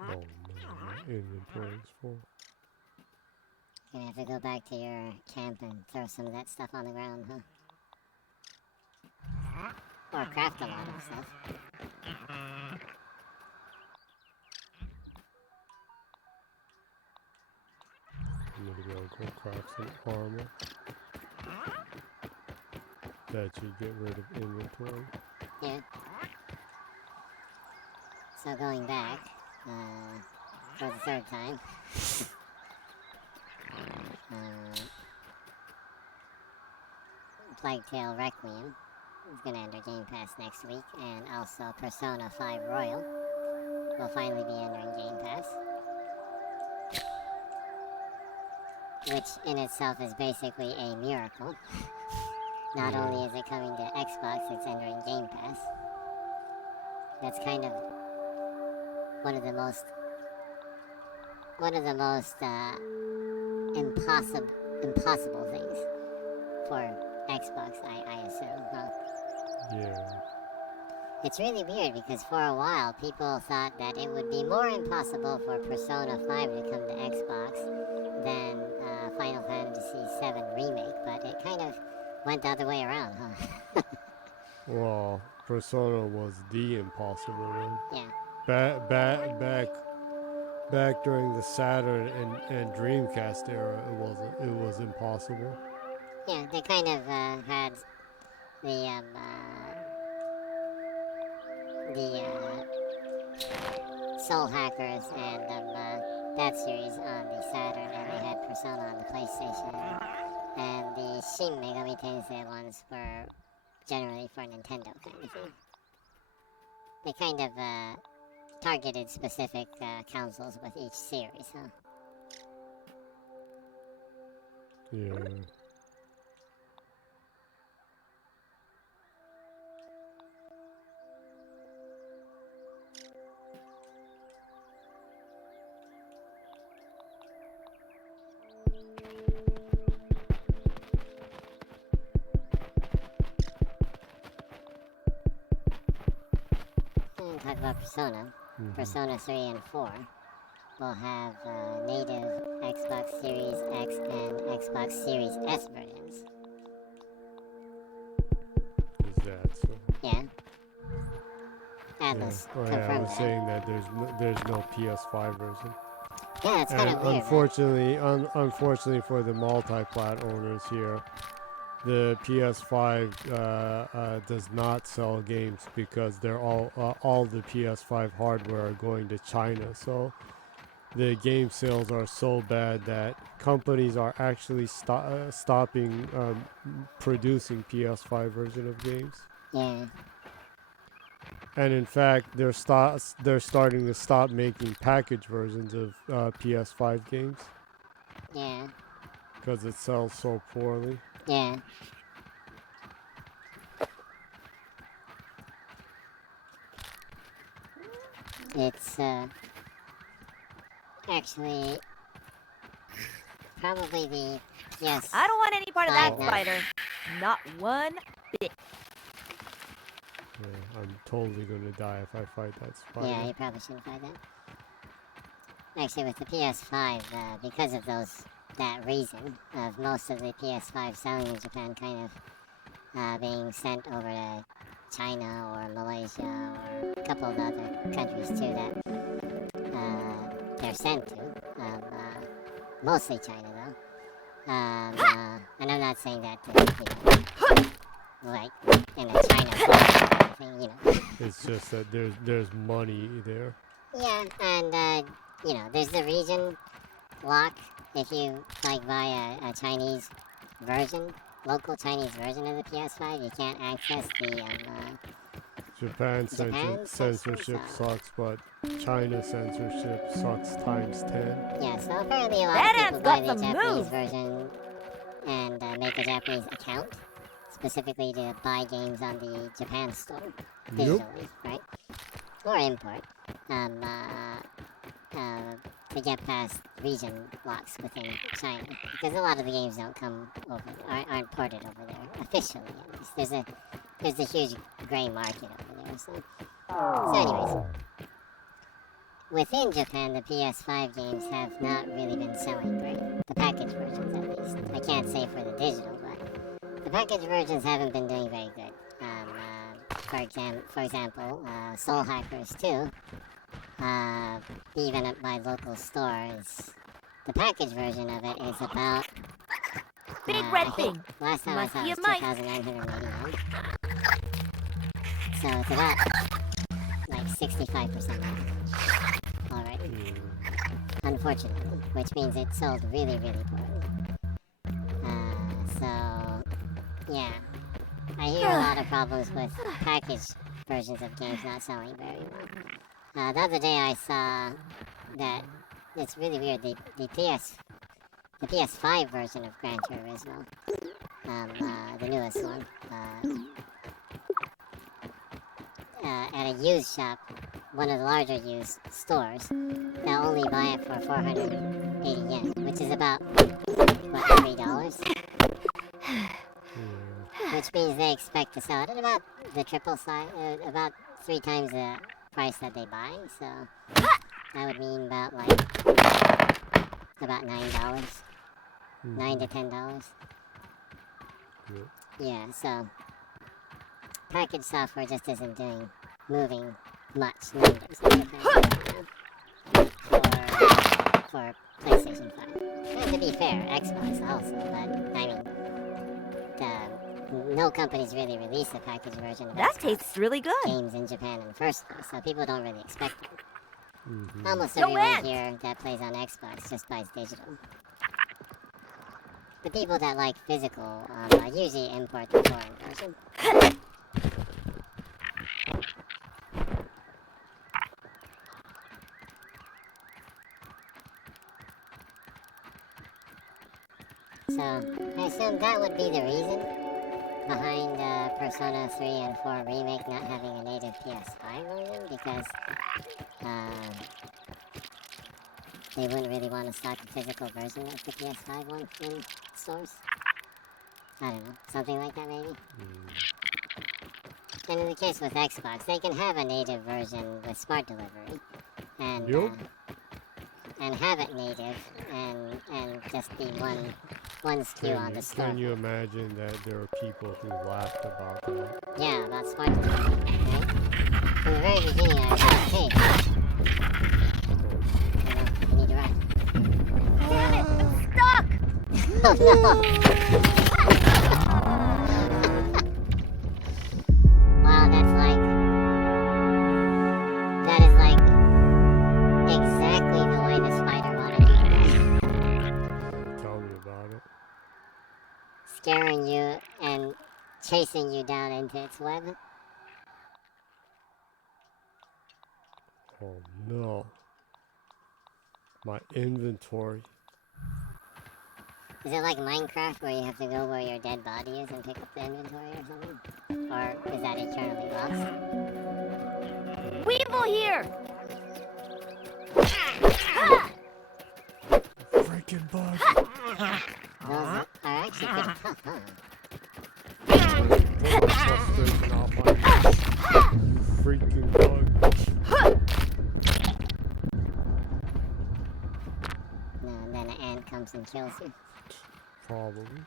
Oh no, my inventory's full. You're gonna have to go back to your camp and throw some of that stuff on the ground, huh? Or craft a lot of stuff. I'm gonna go craft some armor. That should get rid of inventory. Yeah. So going back, for the third time, Plague Tale Requiem is gonna enter Game Pass next week, and also Persona 5 Royal will finally be entering Game Pass. Which in itself is basically a miracle. Not only is it coming to Xbox, it's entering Game Pass. That's kind of one of the most impossible things for Xbox, I assume, huh? Yeah. It's really weird because for a while people thought that it would be more impossible for Persona 5 to come to Xbox than Final Fantasy 7 Remake, but it kind of went the other way around, huh? Well, Persona was the impossible one. Yeah. Back during the Saturn and Dreamcast era, it was impossible. Yeah, they kind of had the Soul Hackers and that series on the Saturn, and they had Persona on the PlayStation, and the Shin Megami Tensei ones were generally for Nintendo kind of thing. They kind of targeted specific consoles with each series, huh? Yeah. Talk about Persona. Persona 3 and 4 will have native Xbox Series X and Xbox Series S versions. Is that so? Yeah. Atlas Oh yeah, I confirmed was that. saying that there's no PS5 version. Yeah, it's kind And of weird. unfortunately for the multi-plat owners here, the PS5 does not sell games because they're all the PS5 hardware are going to China. So the game sales are so bad that companies are actually stopping producing PS5 version of games. Yeah. And in fact, they're starting to stop making package versions of PS5 games. Yeah. Because it sells so poorly. Yeah. It's actually probably the yes. I don't want any part of that Five, spider. Not one bit. Yeah, I'm totally gonna die if I fight that spider. Yeah, you probably shouldn't fight that. Actually, with the PS5, because of that reason of most of the PS5 selling in Japan kind of being sent over to China or Malaysia or a couple of other countries too that they're sent to. Mostly China though. And I'm not saying that to, like in a China thing, It's just that there's money there. Yeah, and there's the region lock if you like buy a Chinese version, local Chinese version of the PS5. You can't access the Japan Japan censorship sucks, but China censorship sucks times 10. Yeah, so apparently a lot That of people ant's buy got the some Japanese moves. version and make a Japanese account specifically to buy games on the Japan store digitally, right? Or import. To get past region locks within China, because a lot of the games don't come over, aren't ported over there officially. At least there's a huge gray market over there. So anyways, within Japan, the PS5 games have not really been selling great. The package versions, at least. I can't say for the digital, but the package versions haven't been doing very good. For example, Soul Hackers 2. Even at my local stores, the package version of it is about Big red I think thing. last time Must I be saw a it was mice. 2,981. So it's about like 65% off already. Unfortunately, which means it sold really, really poorly. So yeah, I hear a lot of problems with package versions of games not selling very well. The other day I saw that it's really weird. The PS5 version of Gran Turismo, the newest one, at a used shop, one of the larger used stores, they'll only buy it for 480 yen, which is about what, $3. Which means they expect to sell it at about the triple size, about 3 times the price that they buy. So that would mean about $9, $9 to $10. Yeah, so package software just isn't moving much numbers for PlayStation 5. And to be fair, Xbox also, but I mean, no companies really release a package version of That Xbox tastes really good. games in Japan in the first place, so people don't really expect it. Almost Yo, everyone Ant! here that plays on Xbox just buys digital. The people that like physical usually import the foreign version. So, I assume that would be the reason behind Persona 3 and 4 Remake not having a native PS5 version, because they wouldn't really want to stock a physical version of the PS5 one in stores. I don't know, something like that maybe? And in the case with Xbox, they can have a native version with smart delivery, and have it native, and just be one SKU on the store. Can you imagine that there are people who laughed about that? Yeah, about smart delivery, right? From the very beginning, I was like, hey, you need to ride. Damn it! I'm stuck! Oh no! Wow, that is like exactly the way the spider wanted to be. Tell me about it. Scaring you and chasing you down into its web. Oh no. My inventory. Is it like Minecraft where you have to go where your dead body is and pick up the inventory or something? Or is that eternally lost? Weevil here! Freaking bug. Those are actually pretty tough, huh? Frustration off my freaking bug. No, and then an ant comes and kills you. Probably.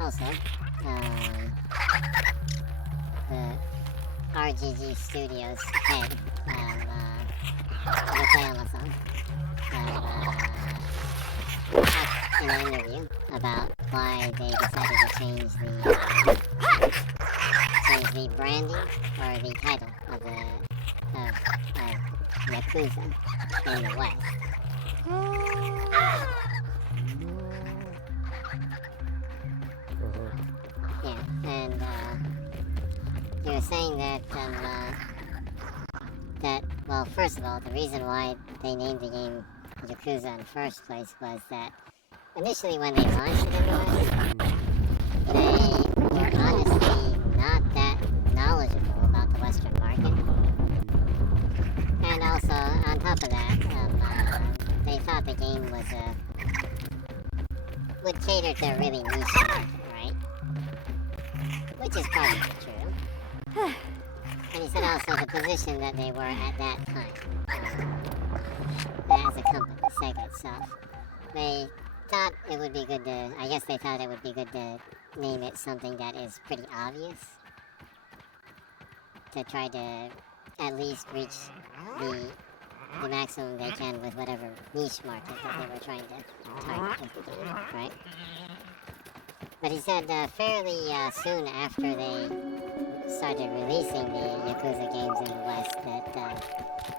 Also, the XGS Studios head, you play on the song, talked in an interview about why they decided to change the branding or the title of Yakuza in the West. Yeah, and you were saying that well, first of all, the reason why they named the game Yakuza in the first place was that initially when they launched it in the West, they were honestly not that knowledgeable about the Western market. And also, on top of that, they thought the game would cater to a really niche market, right? Which is probably true. And he said also the position that they were at that time, as a company, Sega itself, they thought it would be good to, I guess they thought it would be good to name it something that is pretty obvious, to try to at least reach the maximum they can with whatever niche market that they were trying to target with the game, right? But he said fairly soon after they started releasing the Yakuza games in the West that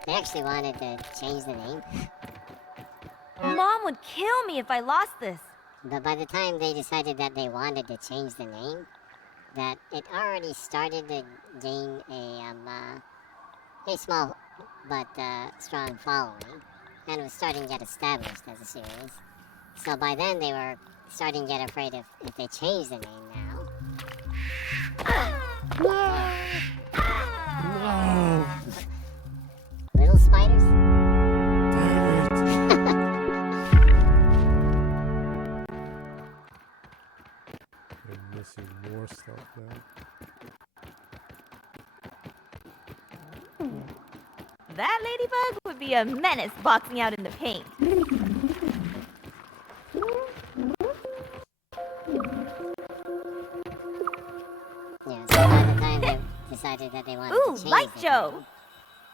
they actually wanted to change the name. Mom would kill me if I lost this. But by the time they decided that they wanted to change the name, that it already started to gain a small but strong following, and was starting to get established as a series. So by then they were starting to get afraid if they changed the name now. No! Little spiders? Damn it! I'm missing more stuff now. That ladybug would be a menace boxing out in the paint. Yeah, so by the time they decided that they wanted Ooh, to change Light the Joe! name,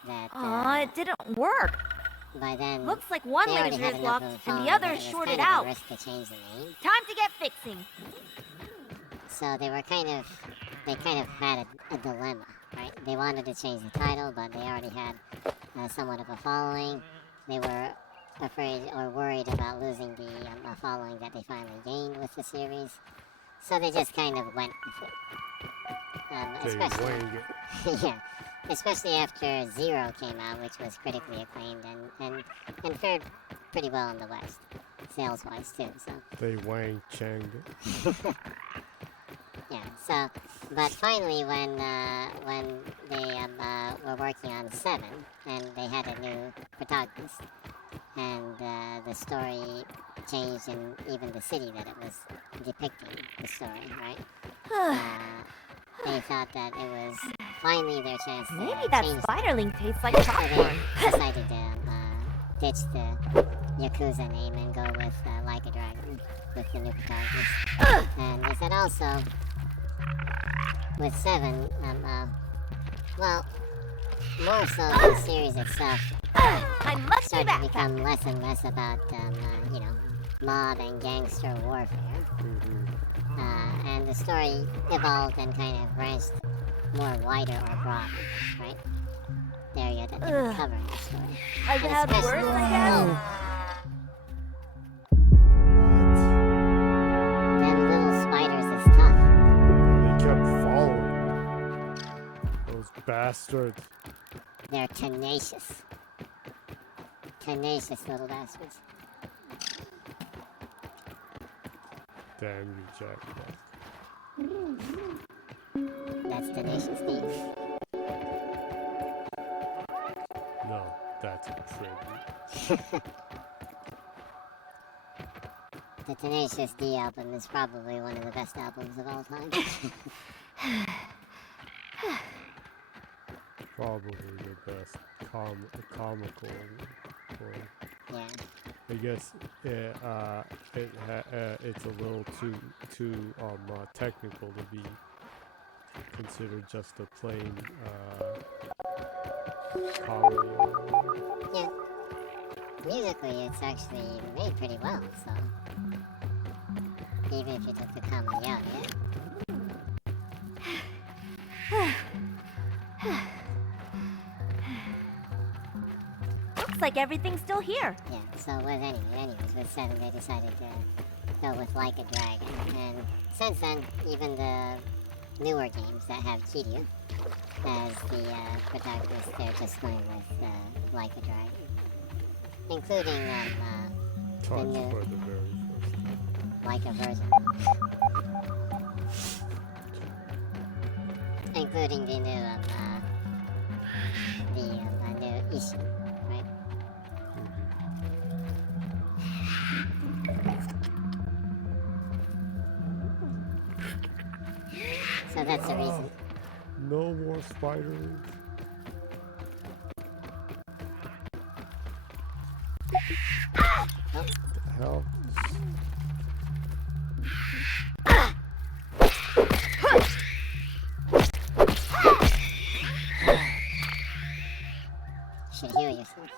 that Aw, it didn't work. by then Looks like one they already laser had is enough locked of a and following the that other it is was shorted kind of out. a risk to change the name. Time to get fixing. So they kind of had a dilemma, right? They wanted to change the title, but they already had somewhat of a following. They were afraid or worried about losing the following that they finally gained with the series. So they just kind of went with it. They wing it. Yeah, especially after Zero came out, which was critically acclaimed and fared pretty well in the West, sales-wise too. So. They Wang Changed it. Yeah, so, but finally when they were working on 7, and they had a new protagonist, and the story changed in even the city that it was depicting the story, right? They thought that it was finally their chance to Maybe that change spiderling tastes like so popcorn. they decided to ditch the Yakuza name and go with Like a Dragon with the new protagonist. And they said also with 7, well, more so the series itself I must be started to back. become less and less about, mob and gangster warfare. And the story evolved and kind of branched more wider or broader, right? The area that they were covering the story. I've And had worse, especially- I guess. Them little spider bastards. They're tenacious. Tenacious little bastards. Damn you, Jack. That's tenacious, Steve. No, that's a tribute. The Tenacious D album is probably one of the best albums of all time. Probably the best comical one. Yeah. I guess it's a little too technical to be considered just a plain comedy. Yeah. Musically, it's actually made pretty well, so even if you took the comedy out, yeah. Looks like everything's still here. Yeah, so anyways, with 7 they decided to go with Like a Dragon, and since then, even the newer games that have Kiryu as the protagonist, they're just going with Like a Dragon. Including the new, For the very first time. like a version. Including the new, new Ishin, right? So that's the reason. No more spiders. Oh, The hell? you should heal yourself.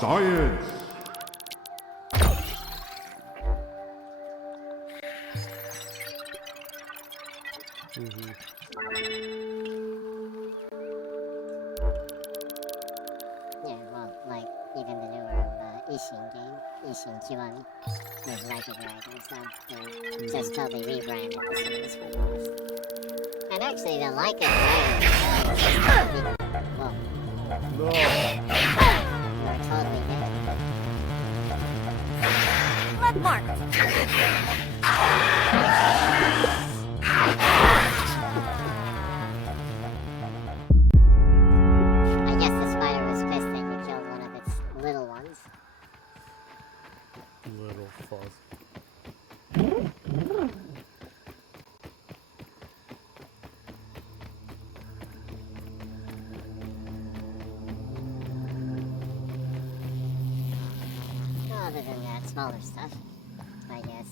Science! Yeah, well, like, even the newer Ishin game, Ishin Kiwami, is Like a Dragon, so they just totally rebranded the series for the West. And actually, the Like a Dragon whoa, No. you're totally dead. Left mark. I guess the spider was pissed that you killed one of its little ones. Little fuzz. Other than that, smaller stuff. I guess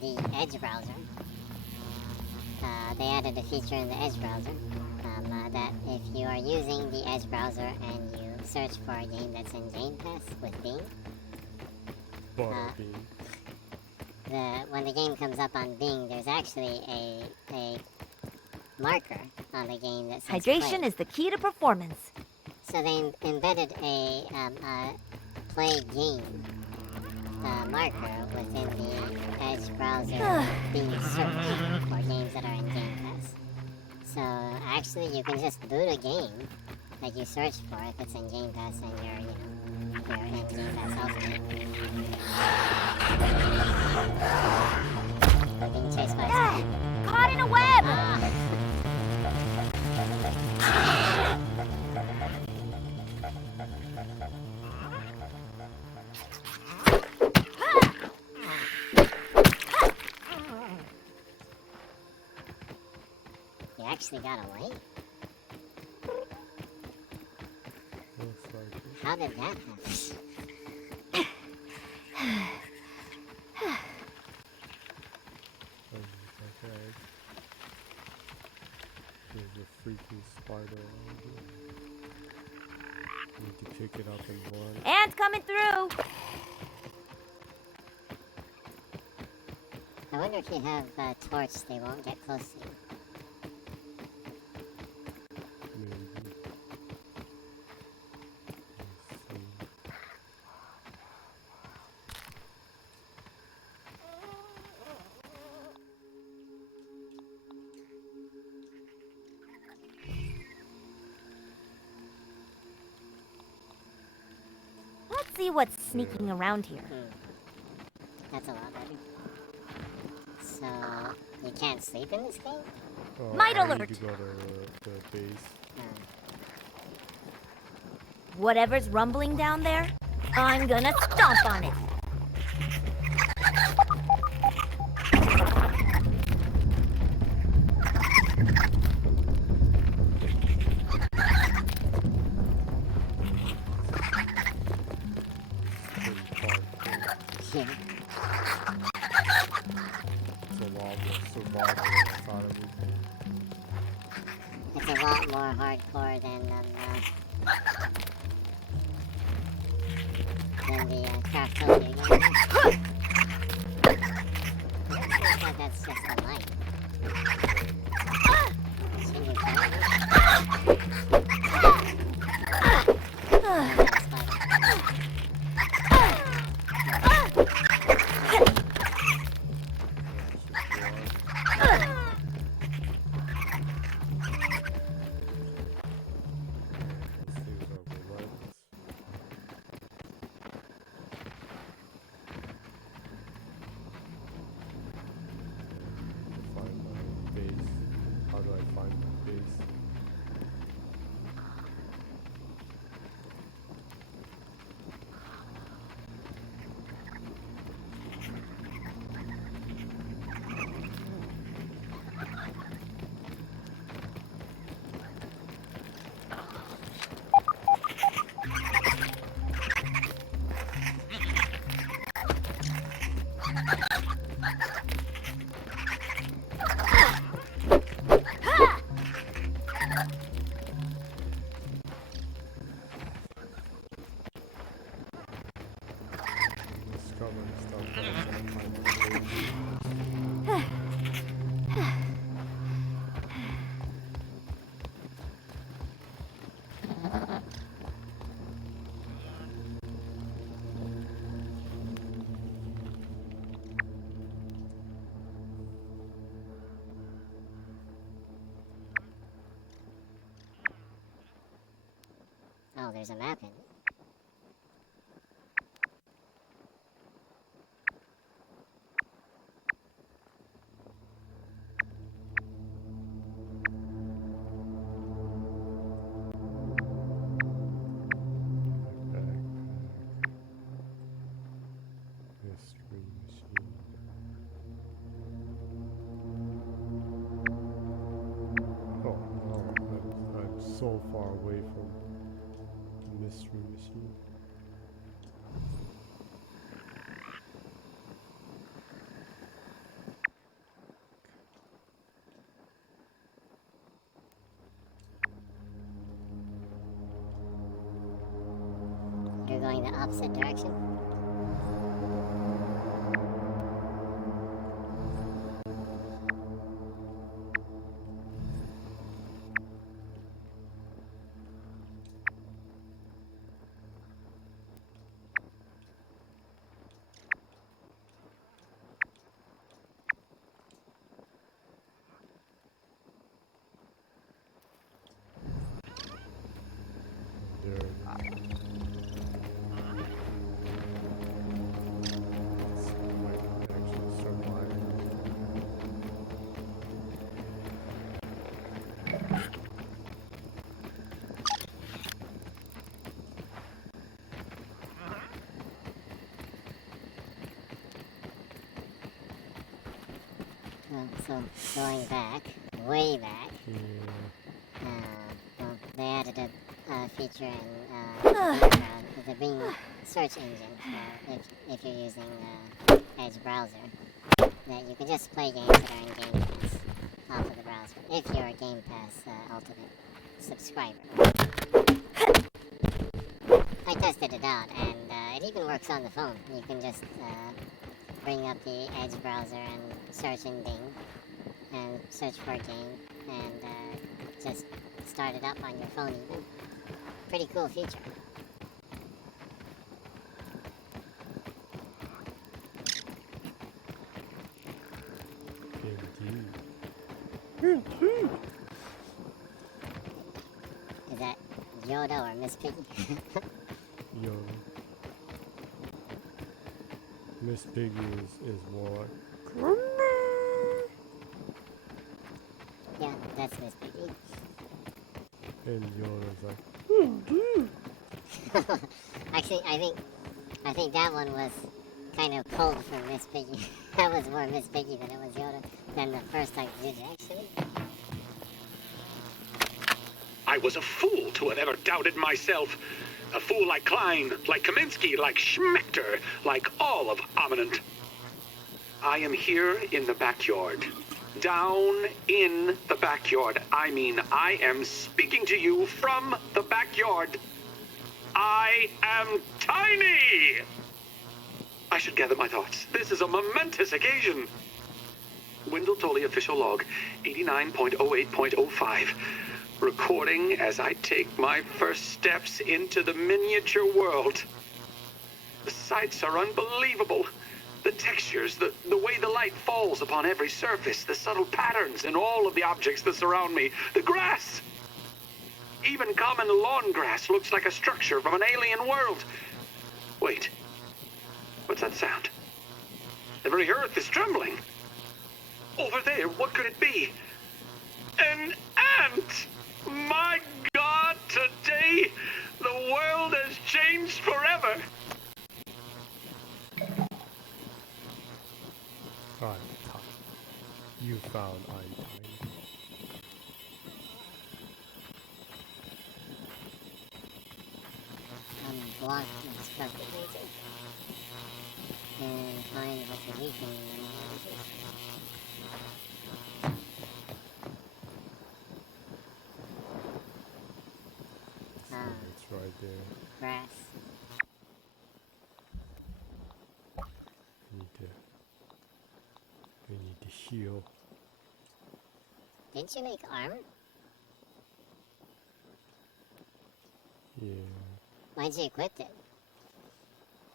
the Edge browser. They added a feature in the Edge browser that if you are using the Edge browser and you search for a game that's in Game Pass with Bing, Butterbean. when the game comes up on Bing, there's actually a marker on the game that says Hydration play. is the key to performance. So they embedded a play game marker within the Edge browser Bing search for games that are in Game Pass. So actually, you can just boot a game that you search for if it's in Game Pass and you're in Game Pass Ultimate. We're being chased by a spider. Caught in a web! You actually got away? Looks like it. How did that happen? Okay. There's a freaking spider around here. Need to pick it up and run. And coming through! I wonder if you have a torch, they won't get close to you. Maybe. Let's see. see what's sneaking around here. That's a lot better. So, you can't sleep in this game? Might I alert. need to go to the base. Whatever's rumbling down there, I'm gonna stomp on it. Yeah. It's a lot more survival than I thought it would be. It's a lot more hardcore than the Craftopia game. I think that that's just the light. Can you try it? Oh, there's a map in it. Mystery machine. Oh no, I'm so far away from the mystery machine. You're going the opposite direction? There it is. Might actually survive. So, going back, way back, Yeah. well, they added a feature in background with the Bing search engine for if you're using Edge browser, that you can just play games that are in Game Pass off of the browser if you're a Game Pass Ultimate subscriber. I tested it out, and it even works on the phone. You can just bring up the Edge browser and search in Bing and search for a game and just start it up on your phone even. Pretty cool feature. Indeed. Is that Yoda or Miss Piggy? Yo. Miss Piggy is more like, Yeah, that's Miss Piggy. and Yoda's like, Actually, I think that one was kind of pulled from Miss Piggy. That was more Miss Piggy than it was Yoda, than the first time did actually. I was a fool to have ever doubted myself. A fool like Klein, like Kaminsky, like Schmechter, like all of Ominent. I am here in the backyard. Down in the backyard. I mean, I am speaking to you from the backyard. I am tiny! I should gather my thoughts. This is a momentous occasion. Wendell Tully official log, 89.08.05. Recording as I take my first steps into the miniature world. The sights are unbelievable. The textures, the way the light falls upon every surface, the subtle patterns in all of the objects that surround me, the grass. Even common lawn grass looks like a structure from an alien world. Wait, what's that sound? The very earth is trembling. Over there, what could it be? An ant! My God, today, the world has changed forever. I'm tiny. You found I'm tiny. Unblock instructed laser. And find what's a weakening analysis. It's right there. Grass. We need to heal. Didn't you make armor? Yeah. Why'd you equip it?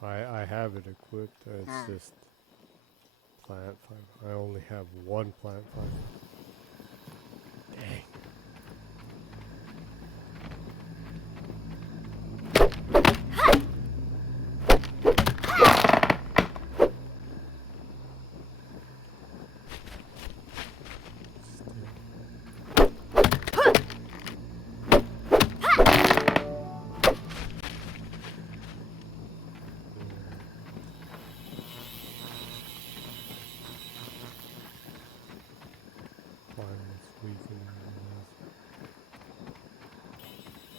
I have it equipped. It's Ah. just plant fiber. I only have one plant fiber. Dang.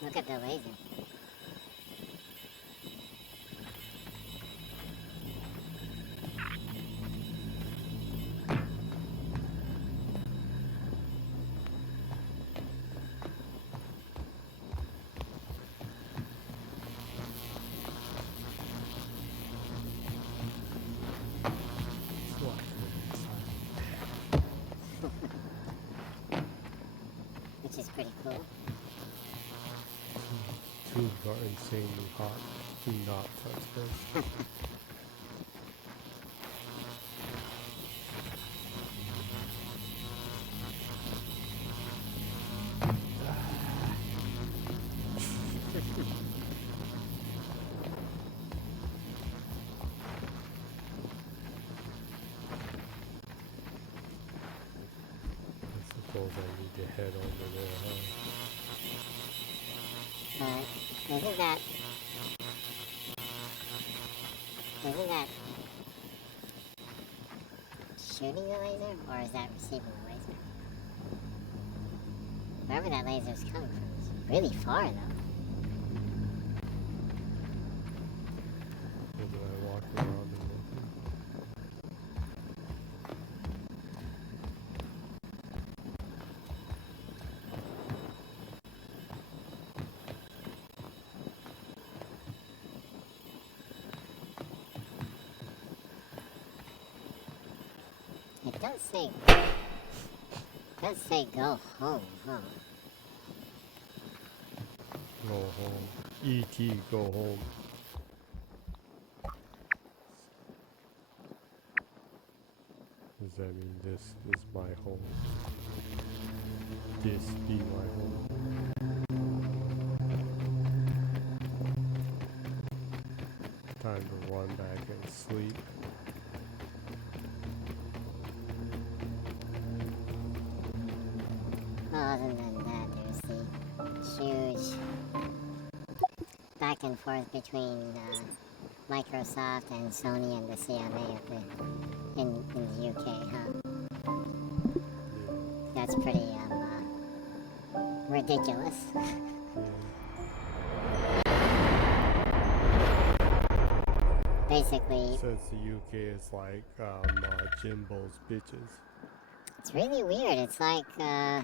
Look at the laser. Which is pretty cool. Tubes are insanely hot. Do not touch this. I suppose I need to head over there, huh? Isn't that shooting the laser, or is that receiving the laser? Wherever that laser's coming from is really far, though. Or did I walk around and look? It does say go home, huh? Go home. E.T. go home. Does that mean this is my home? This be my home? Time to run back and sleep. other than that, there's the huge back and forth between Microsoft and Sony and the CMA in the UK, huh? That's pretty ridiculous. Basically, Since the UK is like Jimbo's bitches. it's really weird. It's like the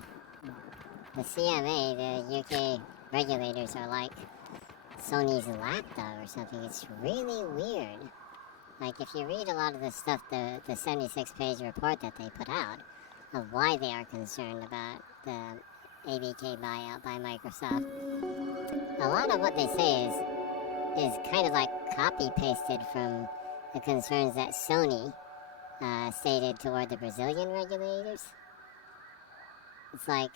CMA, the UK regulators, are like Sony's lapdog or something. It's really weird. Like, if you read a lot of the stuff, the 76-page report that they put out of why they are concerned about the ABK buyout by Microsoft, a lot of what they say is kind of like copy-pasted from the concerns that Sony stated toward the Brazilian regulators. It's like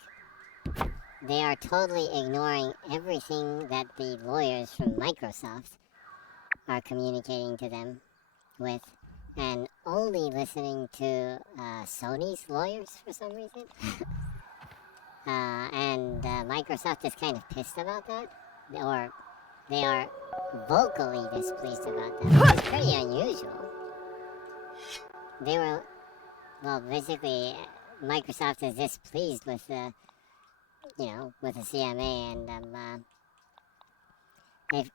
they are totally ignoring everything that the lawyers from Microsoft are communicating to them with, and only listening to Sony's lawyers for some reason. And Microsoft is kind of pissed about that, or they are vocally displeased about that. It's pretty unusual. They were, well, basically, Microsoft is displeased with the, with the CMA, and they've,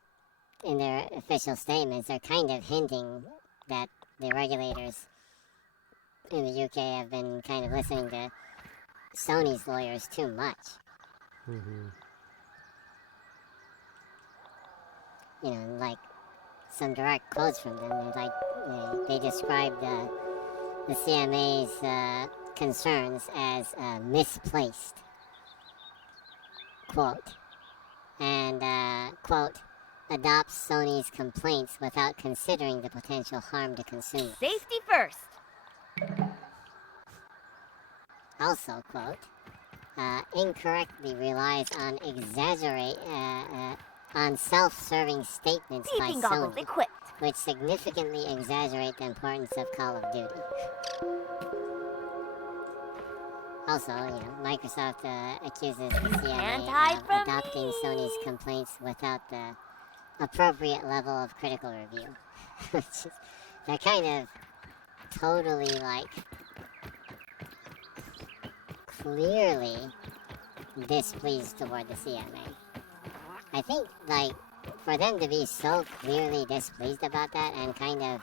in their official statements, they're kind of hinting that the regulators in the UK have been kind of listening to Sony's lawyers too much. Like some direct quotes from them. They described the CMA's concerns as misplaced. Quote. And, quote, adopts Sony's complaints without considering the potential harm to consumers. Safety first. Also, quote, incorrectly relies on on self-serving statements by Peeping goggles Sony, equipped. which significantly exaggerate the importance of Call of Duty. Also, Microsoft accuses the CMA of adopting Sony's complaints without the appropriate level of critical review. They're kind of totally, clearly displeased toward the CMA. I think, for them to be so clearly displeased about that and kind of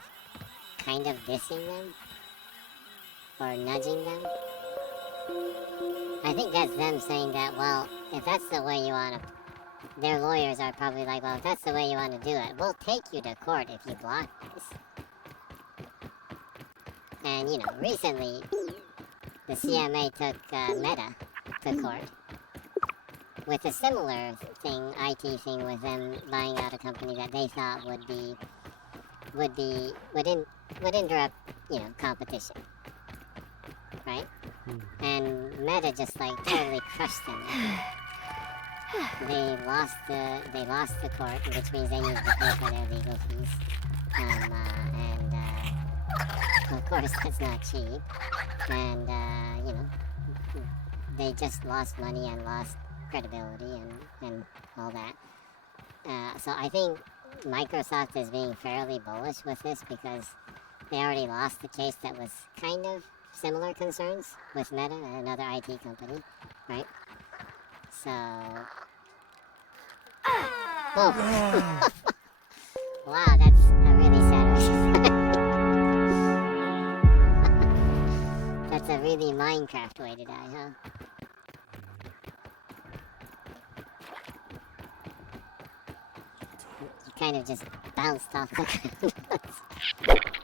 dissing them or nudging them, I think that's them saying that, well, if that's the way you want to, their lawyers are probably like, well, if that's the way you want to do it, we'll take you to court if you block this. And, recently, the CMA took Meta to court with a similar thing, IT thing, with them buying out a company that they thought would interrupt, competition, right? And Meta just totally crushed them. They lost the court, which means they needed to pay for their legal fees, and of course that's not cheap. And they just lost money and lost credibility and all that. So I think Microsoft is being fairly bullish with this because they already lost the case that was kind of similar concerns with Meta, another IT company, right? So, whoa. Wow, that's a really sad That's a really Minecraft way to die, huh? You kind of just bounced off the ground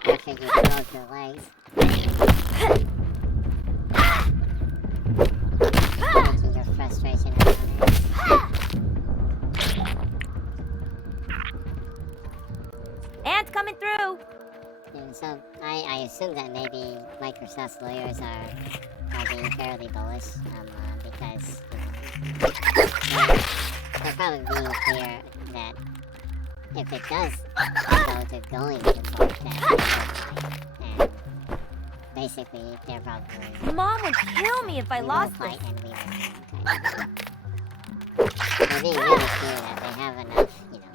after you broke your legs. Making your frustration out. Ants coming through. So I assume that maybe Microsoft's lawyers are being fairly bullish because they're probably being clear that if it does go to going to court, that basically, they're probably... Mom would kill me if I we lost will this. fight and we will win, kind of. They're being really clear that they have enough, you know,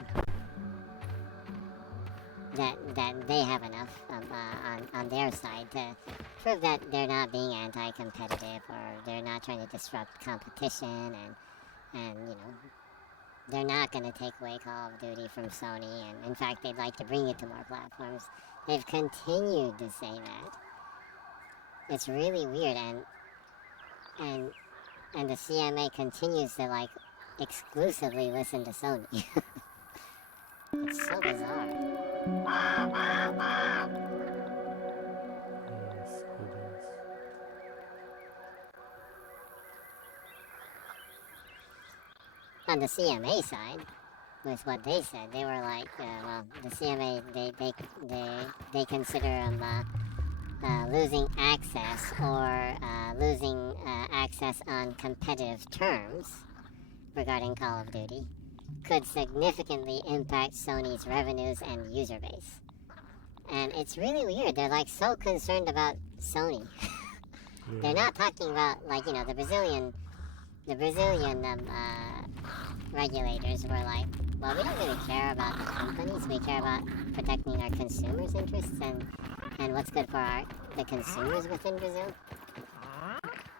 that they have enough on their side to prove that they're not being anti-competitive or they're not trying to disrupt competition, and you know, they're not going to take away Call of Duty from Sony, and in fact they'd like to bring it to more platforms. They've continued to say that. It's really weird, and the CMA continues to like exclusively listen to Sony. It's so bizarre. Yes, it is. On the CMA side, with what they said, they were like, well, the CMA they consider them losing access or losing access on competitive terms regarding Call of Duty could significantly impact Sony's revenues and user base. And it's really weird. They're like so concerned about Sony. They're not talking about, like, you know, the Brazilian regulators were like, well, we don't really care about the companies. We care about protecting our consumers' interests and what's good for the consumers within Brazil.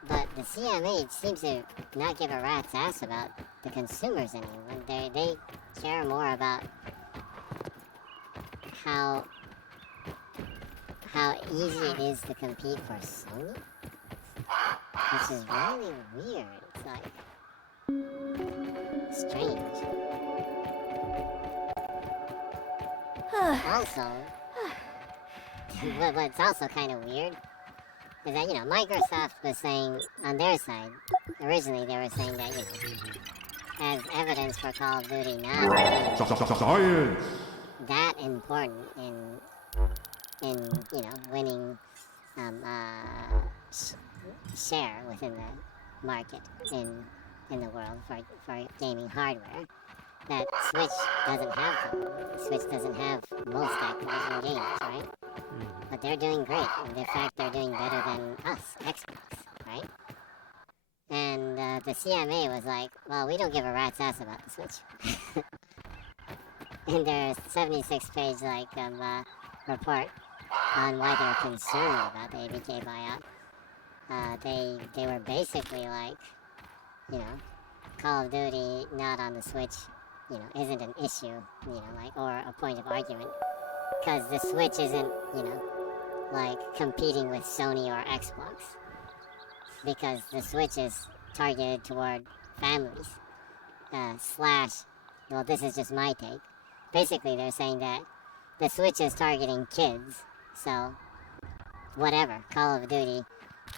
But the CMA seems to not give a rat's ass about the consumers in England. They care more about how easy it is to compete for Sony, which is really weird. It's like strange. Also, what's also kind of weird is that, you know, Microsoft was saying on their side, originally they were saying that, you know, as evidence for Call of Duty not being Science! that important in you know, winning share within the market in the world for gaming hardware, that Switch doesn't have them. Switch doesn't have most Activision games, right? But they're doing great. In fact, they're doing better than us, Xbox, right? And the CMA was like, well, we don't give a rat's ass about the Switch. In their 76-page report on why they're concerned about the ABK buyout, they were basically like, you know, Call of Duty not on the Switch, you know, isn't an issue, you know, like, or a point of argument, because the Switch isn't, you know, like competing with Sony or Xbox, because the Switch is targeted toward families, well, this is just my take. Basically, they're saying that the Switch is targeting kids, so whatever, Call of Duty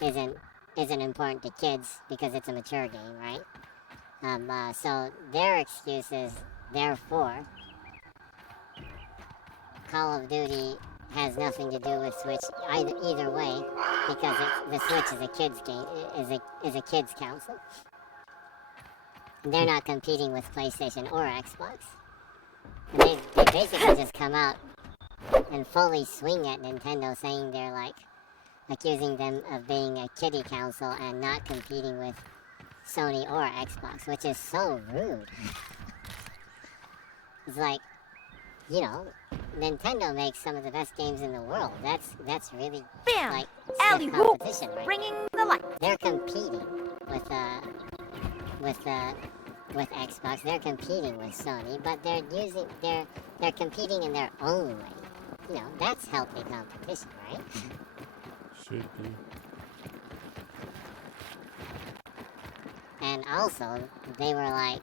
isn't important to kids because it's a mature game, right? So their excuse is, therefore, Call of Duty has nothing to do with Switch either way, because the Switch is a kids game, is a kids console. They're not competing with PlayStation or Xbox. And they basically just come out and fully swing at Nintendo, saying they're like accusing them of being a kiddie console and not competing with Sony or Xbox, which is so rude. It's like, you know, Nintendo makes some of the best games in the world. That's really Bam! like Alley stiff whoop! competition, right? Bringing the light. They're competing with Xbox. They're competing with Sony, but they're competing in their own way. You know, that's healthy competition, right? Should be. And also, they were like,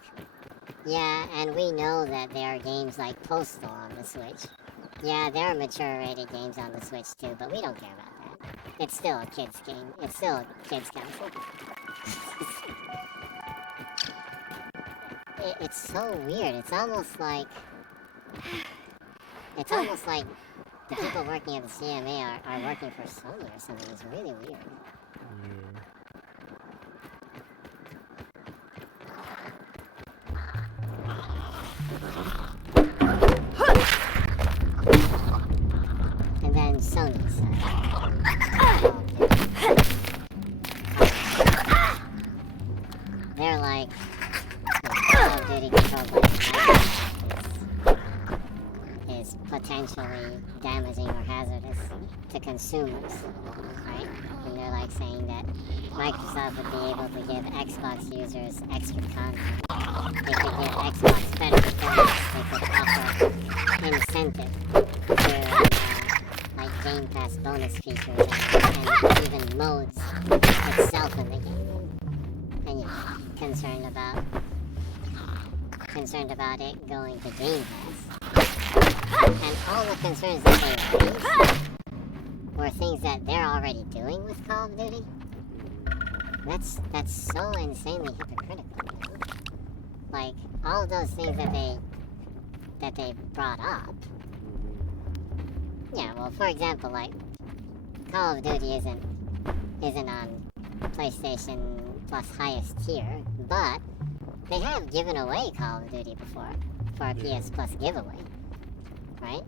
yeah, and we know that there are games like Postal on the Switch. Yeah, there are mature-rated games on the Switch too, but we don't care about that. It's still a kid's game. It's still a kid's console. It's so weird. It's almost like the people working at the CMA are working for Sony or something. It's really weird. Yeah. And then Sony's they're like, Call of Duty controlled by Microsoft is potentially damaging or hazardous to consumers, right? And they're like saying that Microsoft would be able to give Xbox users extra content. They could give Xbox better performance. They could offer incentive to like Game Pass bonus features and even modes itself in the game. And you know, concerned about it going to Game Pass. And all the concerns that they raised were things that they're already doing with Call of Duty. That's so insanely hypocritical, you know? Like all of those things that they brought up. Yeah, well, for example, like Call of Duty isn't on PlayStation Plus highest tier, but they have given away Call of Duty before for a PS Plus giveaway, right?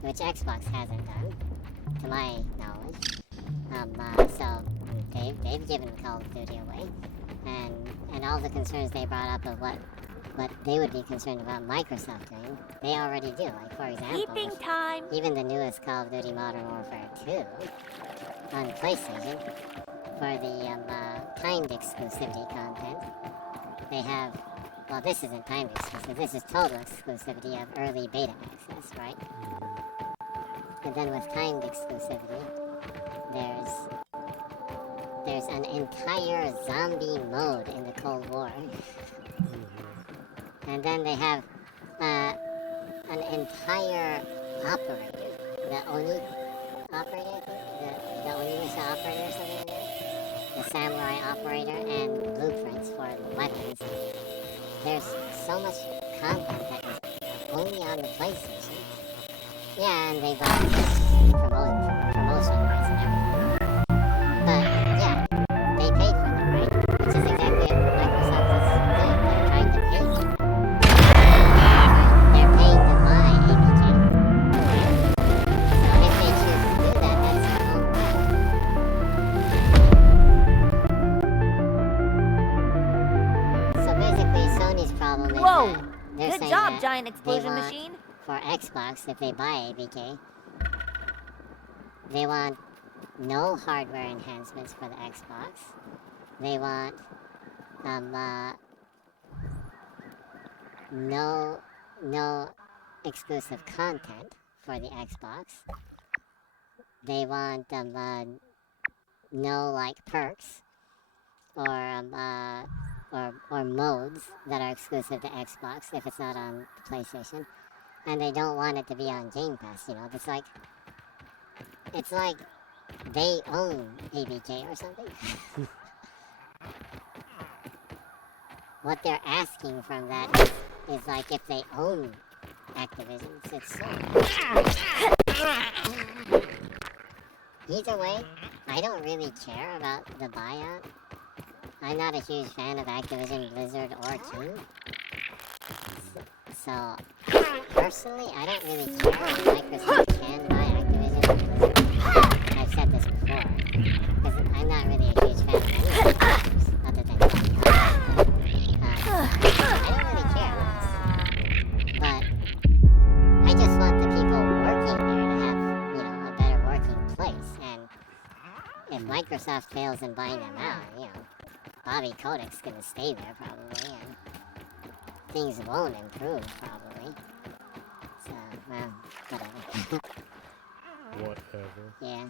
Which Xbox hasn't done, to my knowledge. So they've given Call of Duty away, and all the concerns they brought up of what they would be concerned about Microsoft doing, they already do. Like for example, Keeping time. even the newest Call of Duty Modern Warfare 2 on PlayStation for the timed exclusivity content, they have. Well, this isn't timed exclusive. This is total exclusivity of early beta access, right? And then with timed exclusivity, there's an entire zombie mode in the Cold War. And then they have an entire operator, the Oni operator, the Onimusha operator or something like that, the samurai operator, and blueprints for the weapons. There's so much content that is only on the PlayStation. Yeah, and they've promotion rights and everything. But yeah, they paid for them, right? Which is exactly what Microsoft is doing. They're trying to pay for them. They're paying to buy ABJ. So if they choose to do that, that's their own problem. So basically, Sony's problem is Whoa! that they're Good saying job, that giant they explosion want, machine. for Xbox, if they buy ABK, they want no hardware enhancements for the Xbox. They want no exclusive content for the Xbox. They want no like perks or modes that are exclusive to Xbox if it's not on PlayStation. And they don't want it to be on Game Pass, you know. It's like they own ABK or something. What they're asking from that is like if they own Activision. It's so... Either way, I don't really care about the buyout. I'm not a huge fan of Activision, Blizzard, or King. So, personally, I don't really care if Microsoft can buy Activision or Blizzard. I've said this before, because I'm not really a huge fan of any of the developers, other than I don't really care, but I just want the people working there to have, you know, a better working place, and if Microsoft fails in buying them out, you know, Bobby Kotick's gonna stay there probably, and things won't improve, probably. So, well, whatever. Whatever. Yeah.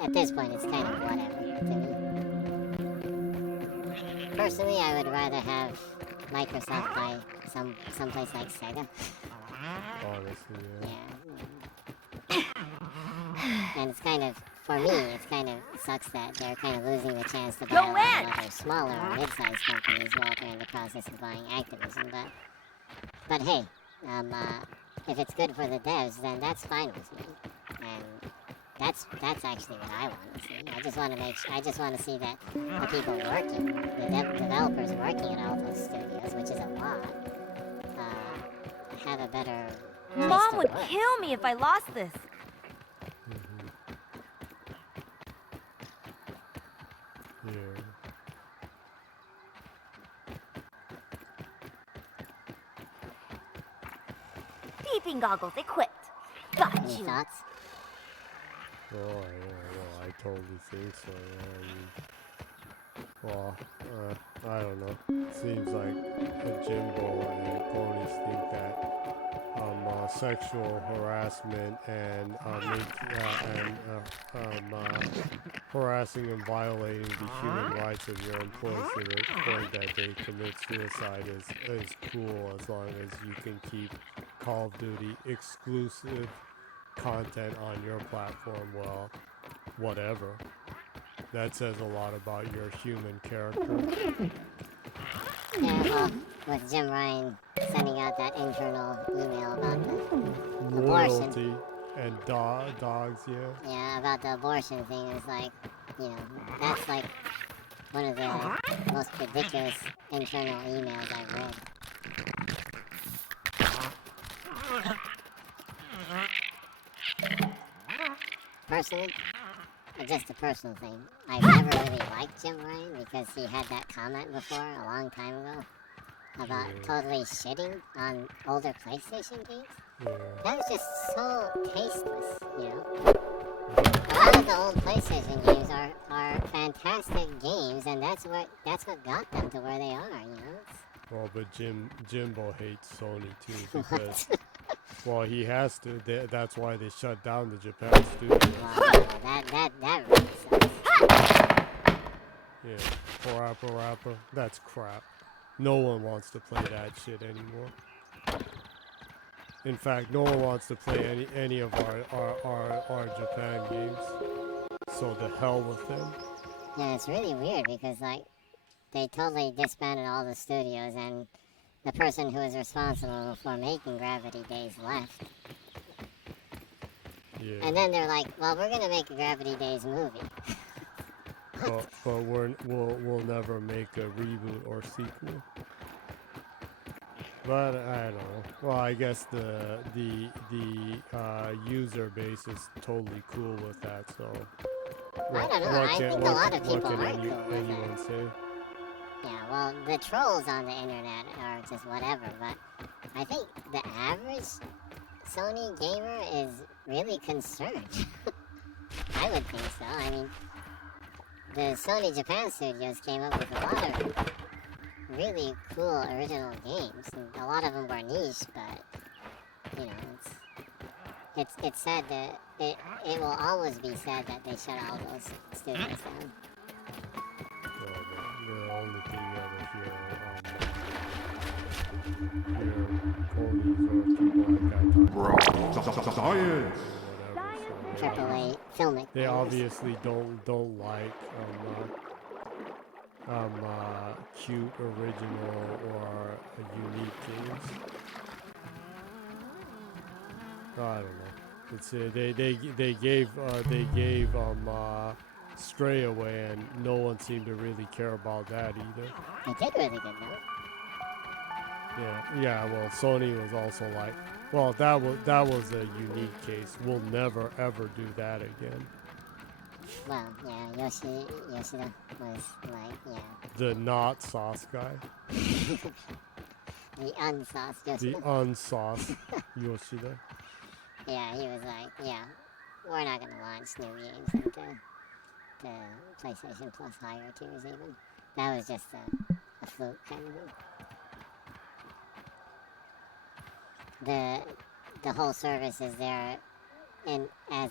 At this point, it's kind of whatever to me. Personally, I would rather have Microsoft buy someplace like Sega. Honestly, yeah. Yeah. And it's kind of, for me, it's kind of sucks that they're kind of losing the chance to buy a lot of other smaller or mid-sized companies while they're in the process of buying Activision. But hey, if it's good for the devs, then that's fine with me. And that's actually what I want to see. I just want to see that the people working, the developers working at all those studios, which is a lot, have a better place Mom to would work. kill me if I lost this. Yeah. Sleeping goggles equipped. Got Any you. thoughts? Oh, yeah, well, I totally think so, yeah, I don't know. Seems like Jimbo and Ponies think that sexual harassment and harassing and violating the human rights of your employees to the point that they commit suicide is cool, as long as you can keep Call of Duty exclusive content on your platform. Well, whatever. That says a lot about your human character. Yeah, well, with Jim Ryan sending out that internal email about the abortion. Loyalty and dogs, yeah. Yeah, about the abortion thing is like, you know, that's like one of the most ridiculous internal emails I've read. Personally, just a personal thing, I've never really liked Jim Ryan because he had that comment before a long time ago about totally shitting on older PlayStation games. That was just so tasteless, you know? A lot of the old PlayStation games are fantastic games, and that's what got them to where they are, you know? Well, but Jimbo hates Sony too because, well, he has to. That's why they shut down the Japan studio. Well, that really sucks. Yeah, rapper. That's crap. No one wants to play that shit anymore. In fact, no one wants to play any of our Japan games. So the hell with them. Yeah, it's really weird because, like, they totally disbanded all the studios, and the person who was responsible for making Gravity Days left. Yeah. And then they're like, well, we're going to make a Gravity Days movie. but we'll never make a reboot or sequel. But I don't know. Well, I guess the user base is totally cool with that. So I don't know. I think a lot of people aren't cool with anyone that. say? Yeah, well, the trolls on the internet are just whatever, but I think the average Sony gamer is really concerned. I would think so. I mean, the Sony Japan studios came up with a lot of really cool original games, and a lot of them were niche, but, you know, it's sad that it will always be sad that they shut all those studios down. Well, the only thing you ever hear ponies or people like that talk Science! AAA filmic. They obviously don't like cute, original, or unique games. I don't know. It's they gave Stray away, and no one seemed to really care about that either. They did really good though. Yeah. Well, Sony was also like, well, that was a unique case. We'll never ever do that again. Well, yeah, Yoshida was like, yeah. The not sauce guy. The unsauced Yoshida. The unsauced Yoshida. Yeah, he was like, yeah, we're not gonna launch new games into the PlayStation Plus higher tiers even. That was just a fluke kind of thing. The whole service is there as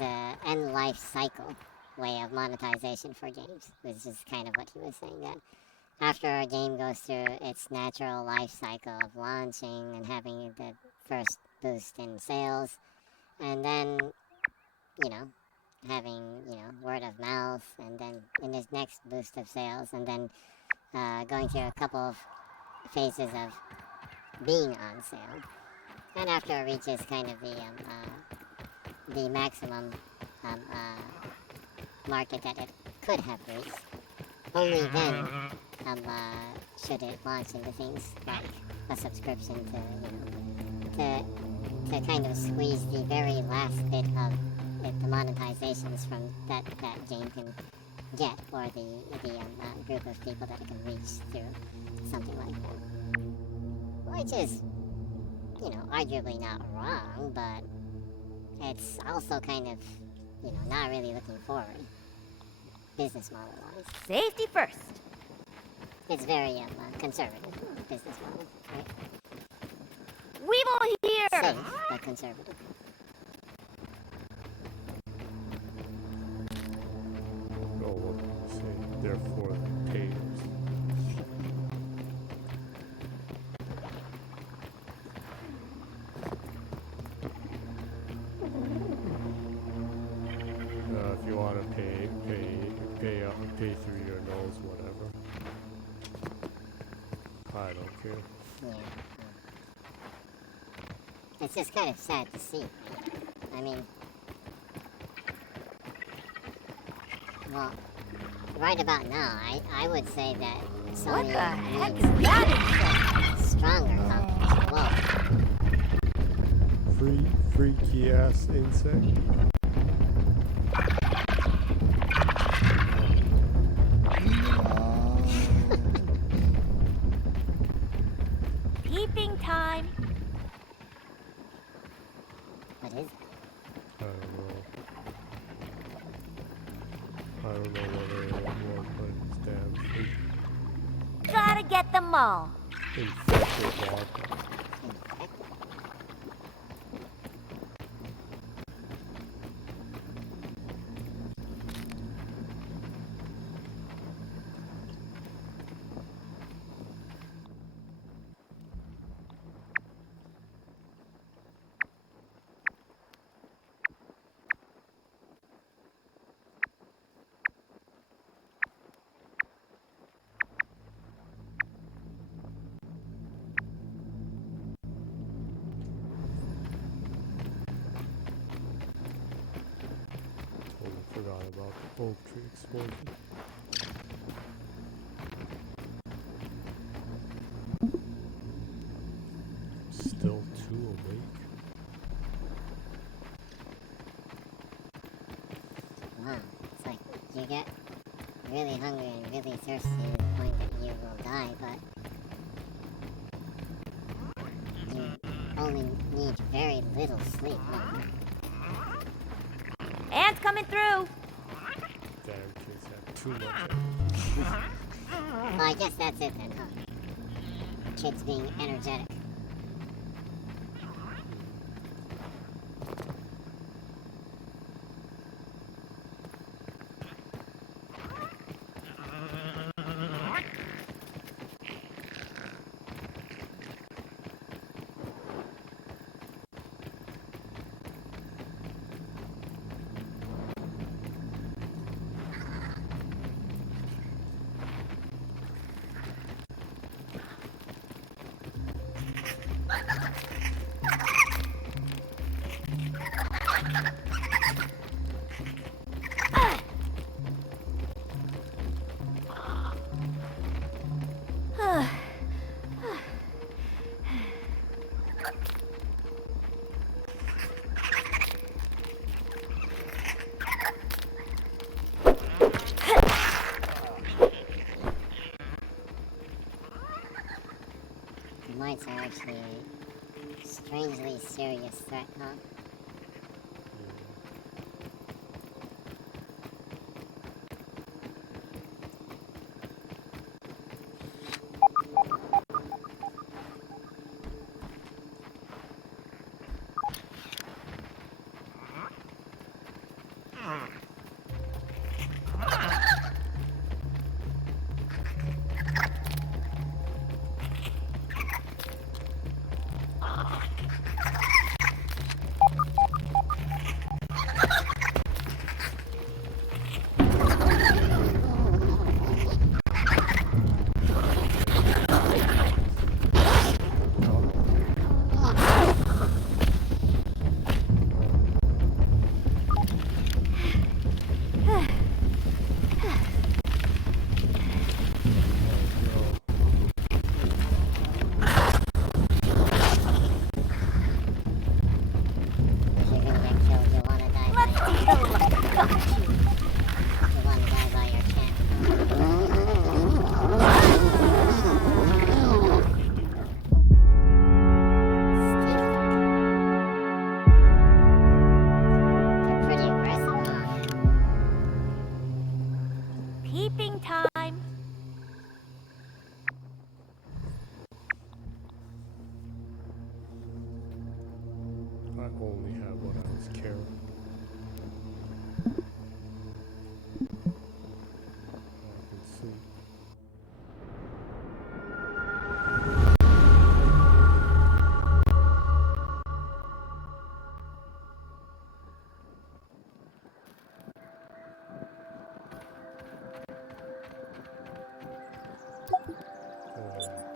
a end life cycle way of monetization for games, which is kind of what he was saying, that after a game goes through its natural life cycle of launching and having the first boost in sales, and then, you know, having, you know, word of mouth, and then in this next boost of sales, and then going through a couple of phases of being on sale. And after it reaches kind of the maximum market that it could have reached, only then should it launch into things like a subscription to, you know, to kind of squeeze the very last bit of the monetizations from that game can get, or the group of people that it can reach through something like that. Which is you know, arguably not wrong, but it's also kind of, you know, not really looking forward, business model-wise. Safety first. It's very conservative business model, right? Weevil here! Safe, but conservative. Oh, what did you say? Therefore, payers. If you want to pay through your nose, whatever. I don't care. Yeah. It's just kind of sad to see. I mean, well, right about now, I would say that What Sony the heck needs is that? stronger competition. Whoa. Freaky ass insect. Peeping time. What is it? I don't know whether it was, but it's damn Gotta get them all. infected water. Totally forgot about the oak tree explosion. Still too awake. Wow. It's like you get really hungry and really thirsty to the point that you will die, but you only need very little sleep. No? Ants coming through. Damn kids have too much energy. Well, I guess that's it then, huh? Kids being energetic. Mites are actually a strangely serious threat, huh? only had what I was carrying. I can see.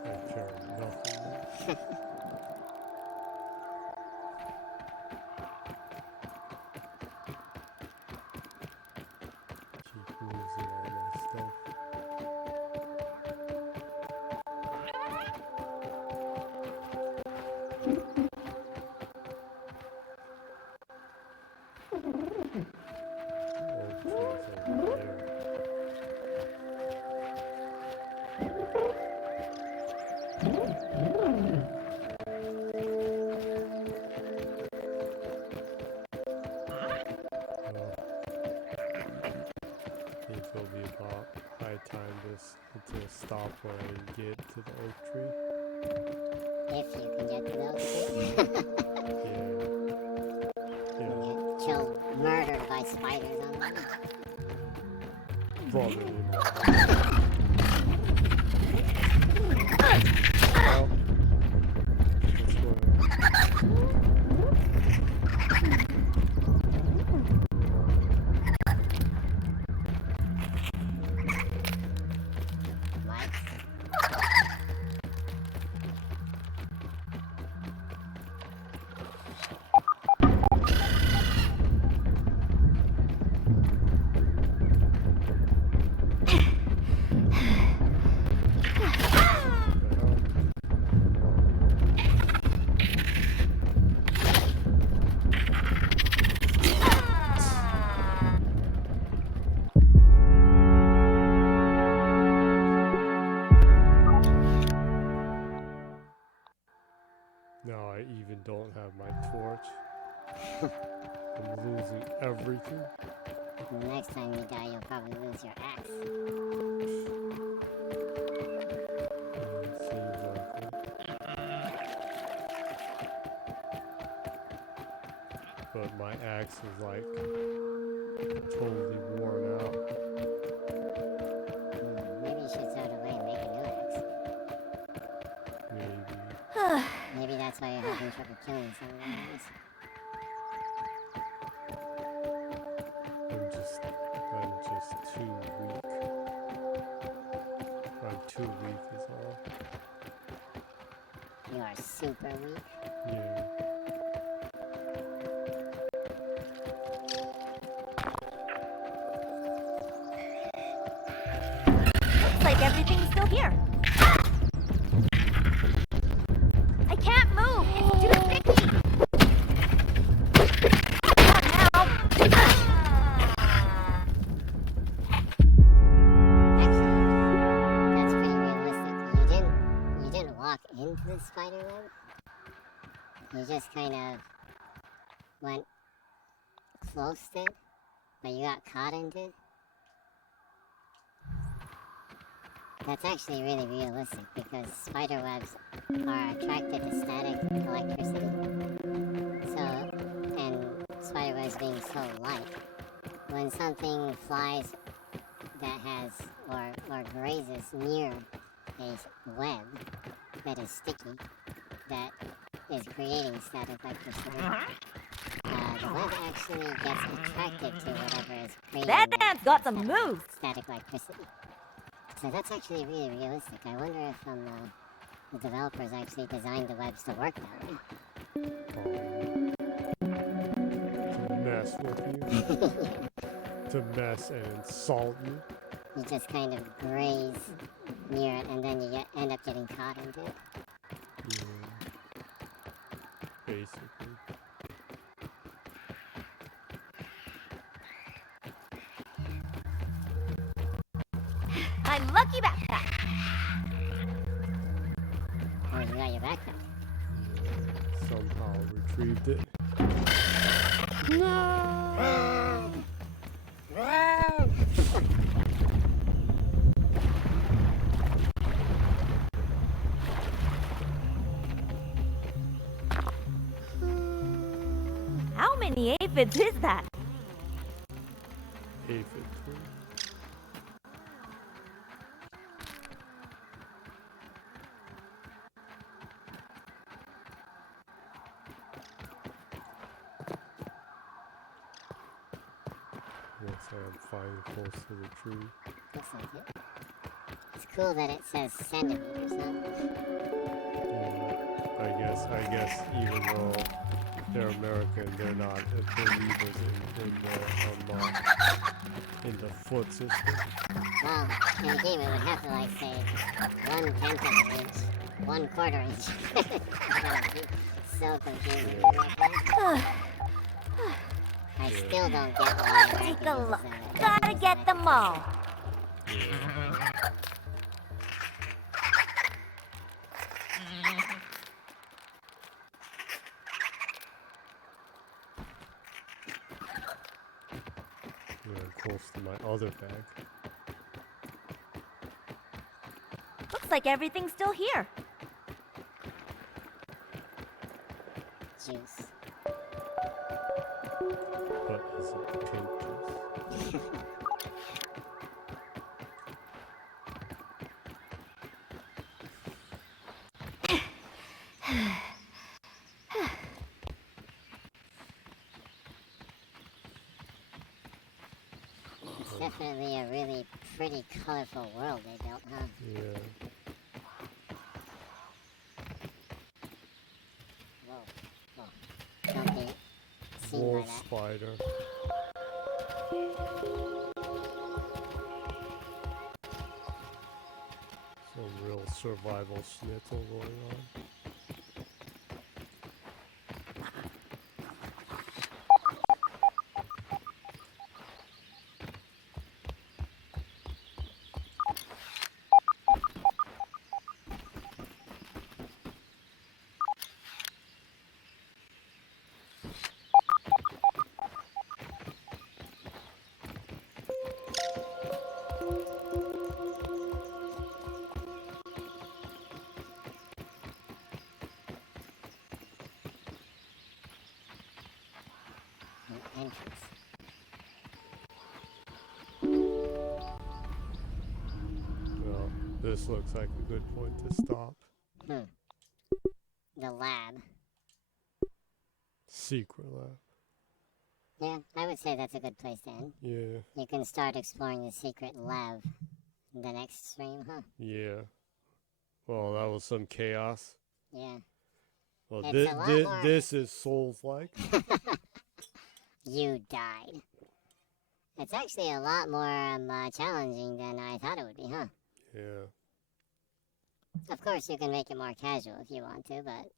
I carry nothing. Keep losing all my stuff. Oak trees over there. I think it'll be about high time to stop when I get to the oak tree. If you can get to the oak tree. Yeah. Get killed, murdered by spiders on them. Probably not. Well, what's going on? Now I even don't have my torch. I'm losing everything. The next time you die, you'll probably lose your axe. It seems like it. But my axe is like totally worn out. Maybe you should throw it away and make a new axe. Maybe. Maybe that's why you're having trouble killing some guys. I'm just too weak. I'm too weak is all. You are super weak. Yeah. Looks like everything's still here. I can't move. It's too sticky. Come on now. Actually, that's pretty realistic. You didn't walk into the spider web. You just kind of went close to it, but you got caught into it. That's actually really realistic because spider webs are attracted to static electricity. So, and spider webs being so light, when something flies that has or grazes near a web that is sticky, that is creating static electricity, the web actually gets attracted to whatever is creating That man's got some moves. static electricity. So that's actually really realistic. I wonder if the developers actually designed the webs to work that way. To mess with you. To mess and insult you. You just kind of graze near it and then you end up getting caught into it. Yeah. Basically. My lucky backpack. Oh, you got your backpack. Somehow retrieved it. many aphids is that? Aphid tree. Looks like I'm flying close to the tree. Looks like it. It's cool that it says centimeters, huh? Yeah, I guess even though they're American, they're not believers in the foot system. Well, in the game it would have to like say 1/10 of an inch, 1/4 inch. So confusing. I still don't get why. Take a look. Gotta get them all. Yeah, close to my other bag. Looks like everything's still here. Juice. But is it pink juice? It's definitely a really pretty colorful world they built, huh? Yeah. Whoa. Whoa. Don't be seen by Wolf that. spider. Some real survival schnitzel going on. An entrance. Well, this looks like a good point to stop. The lab. Secret lab. Yeah, I would say that's a good place to end. Yeah. You can start exploring the secret lab in the next stream, huh? Yeah. Well, that was some chaos. Yeah. Well, It's a lot more- this is Souls-like. You died. It's actually a lot more challenging than I thought it would be, huh? Yeah. Of course, you can make it more casual if you want to, but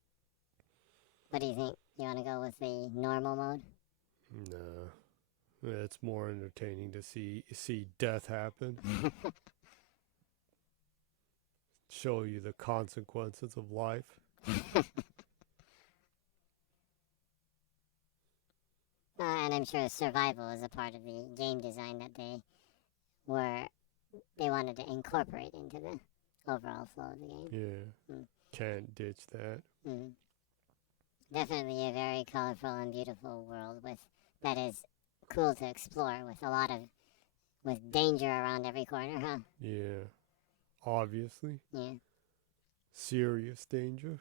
what do you think? You want to go with the normal mode? No. It's more entertaining to see death happen. Show you the consequences of life. And I'm sure survival is a part of the game design that they wanted to incorporate into the overall flow of the game. Yeah. Can't ditch that. Definitely a very colorful and beautiful world that is cool to explore with danger around every corner, huh? Yeah. Obviously. Yeah. Serious danger.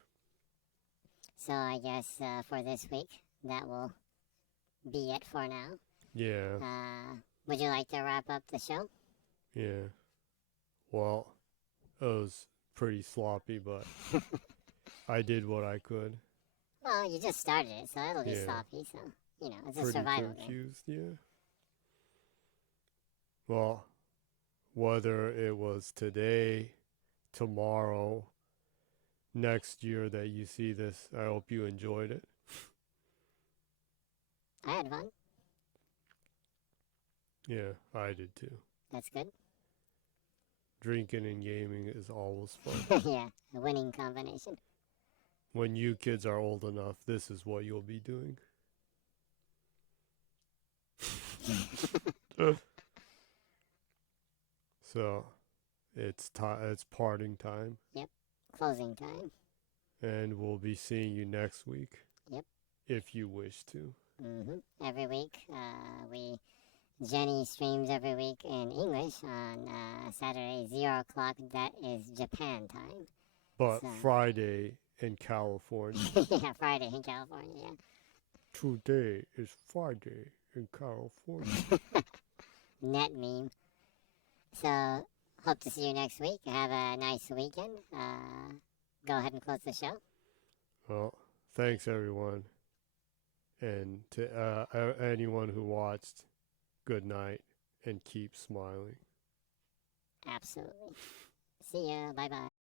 So I guess for this week, that will be it for now. Yeah. Would you like to wrap up the show? Yeah. Well, it was pretty sloppy, but I did what I could. Well, you just started it, so it'll be Yeah. sloppy, so, it's a Pretty survival game. confused, yeah. Well, whether it was today, tomorrow, next year that you see this, I hope you enjoyed it. I had fun. Yeah, I did too. That's good. Drinking and gaming is always fun. Yeah, a winning combination. When you kids are old enough, this is what you'll be doing. So, it's parting time. Yep, closing time. And we'll be seeing you next week. Yep. If you wish to. Every week, Jenny streams every week in English on Saturday 0 o'clock. That is Japan time. But So- Friday in California. Yeah, Friday in California. Yeah. Today is Friday in California. Net meme. So, hope to see you next week. Have a nice weekend. Go ahead and close the show. Well, thanks everyone. And to anyone who watched, good night and keep smiling. Absolutely. See ya. Bye bye.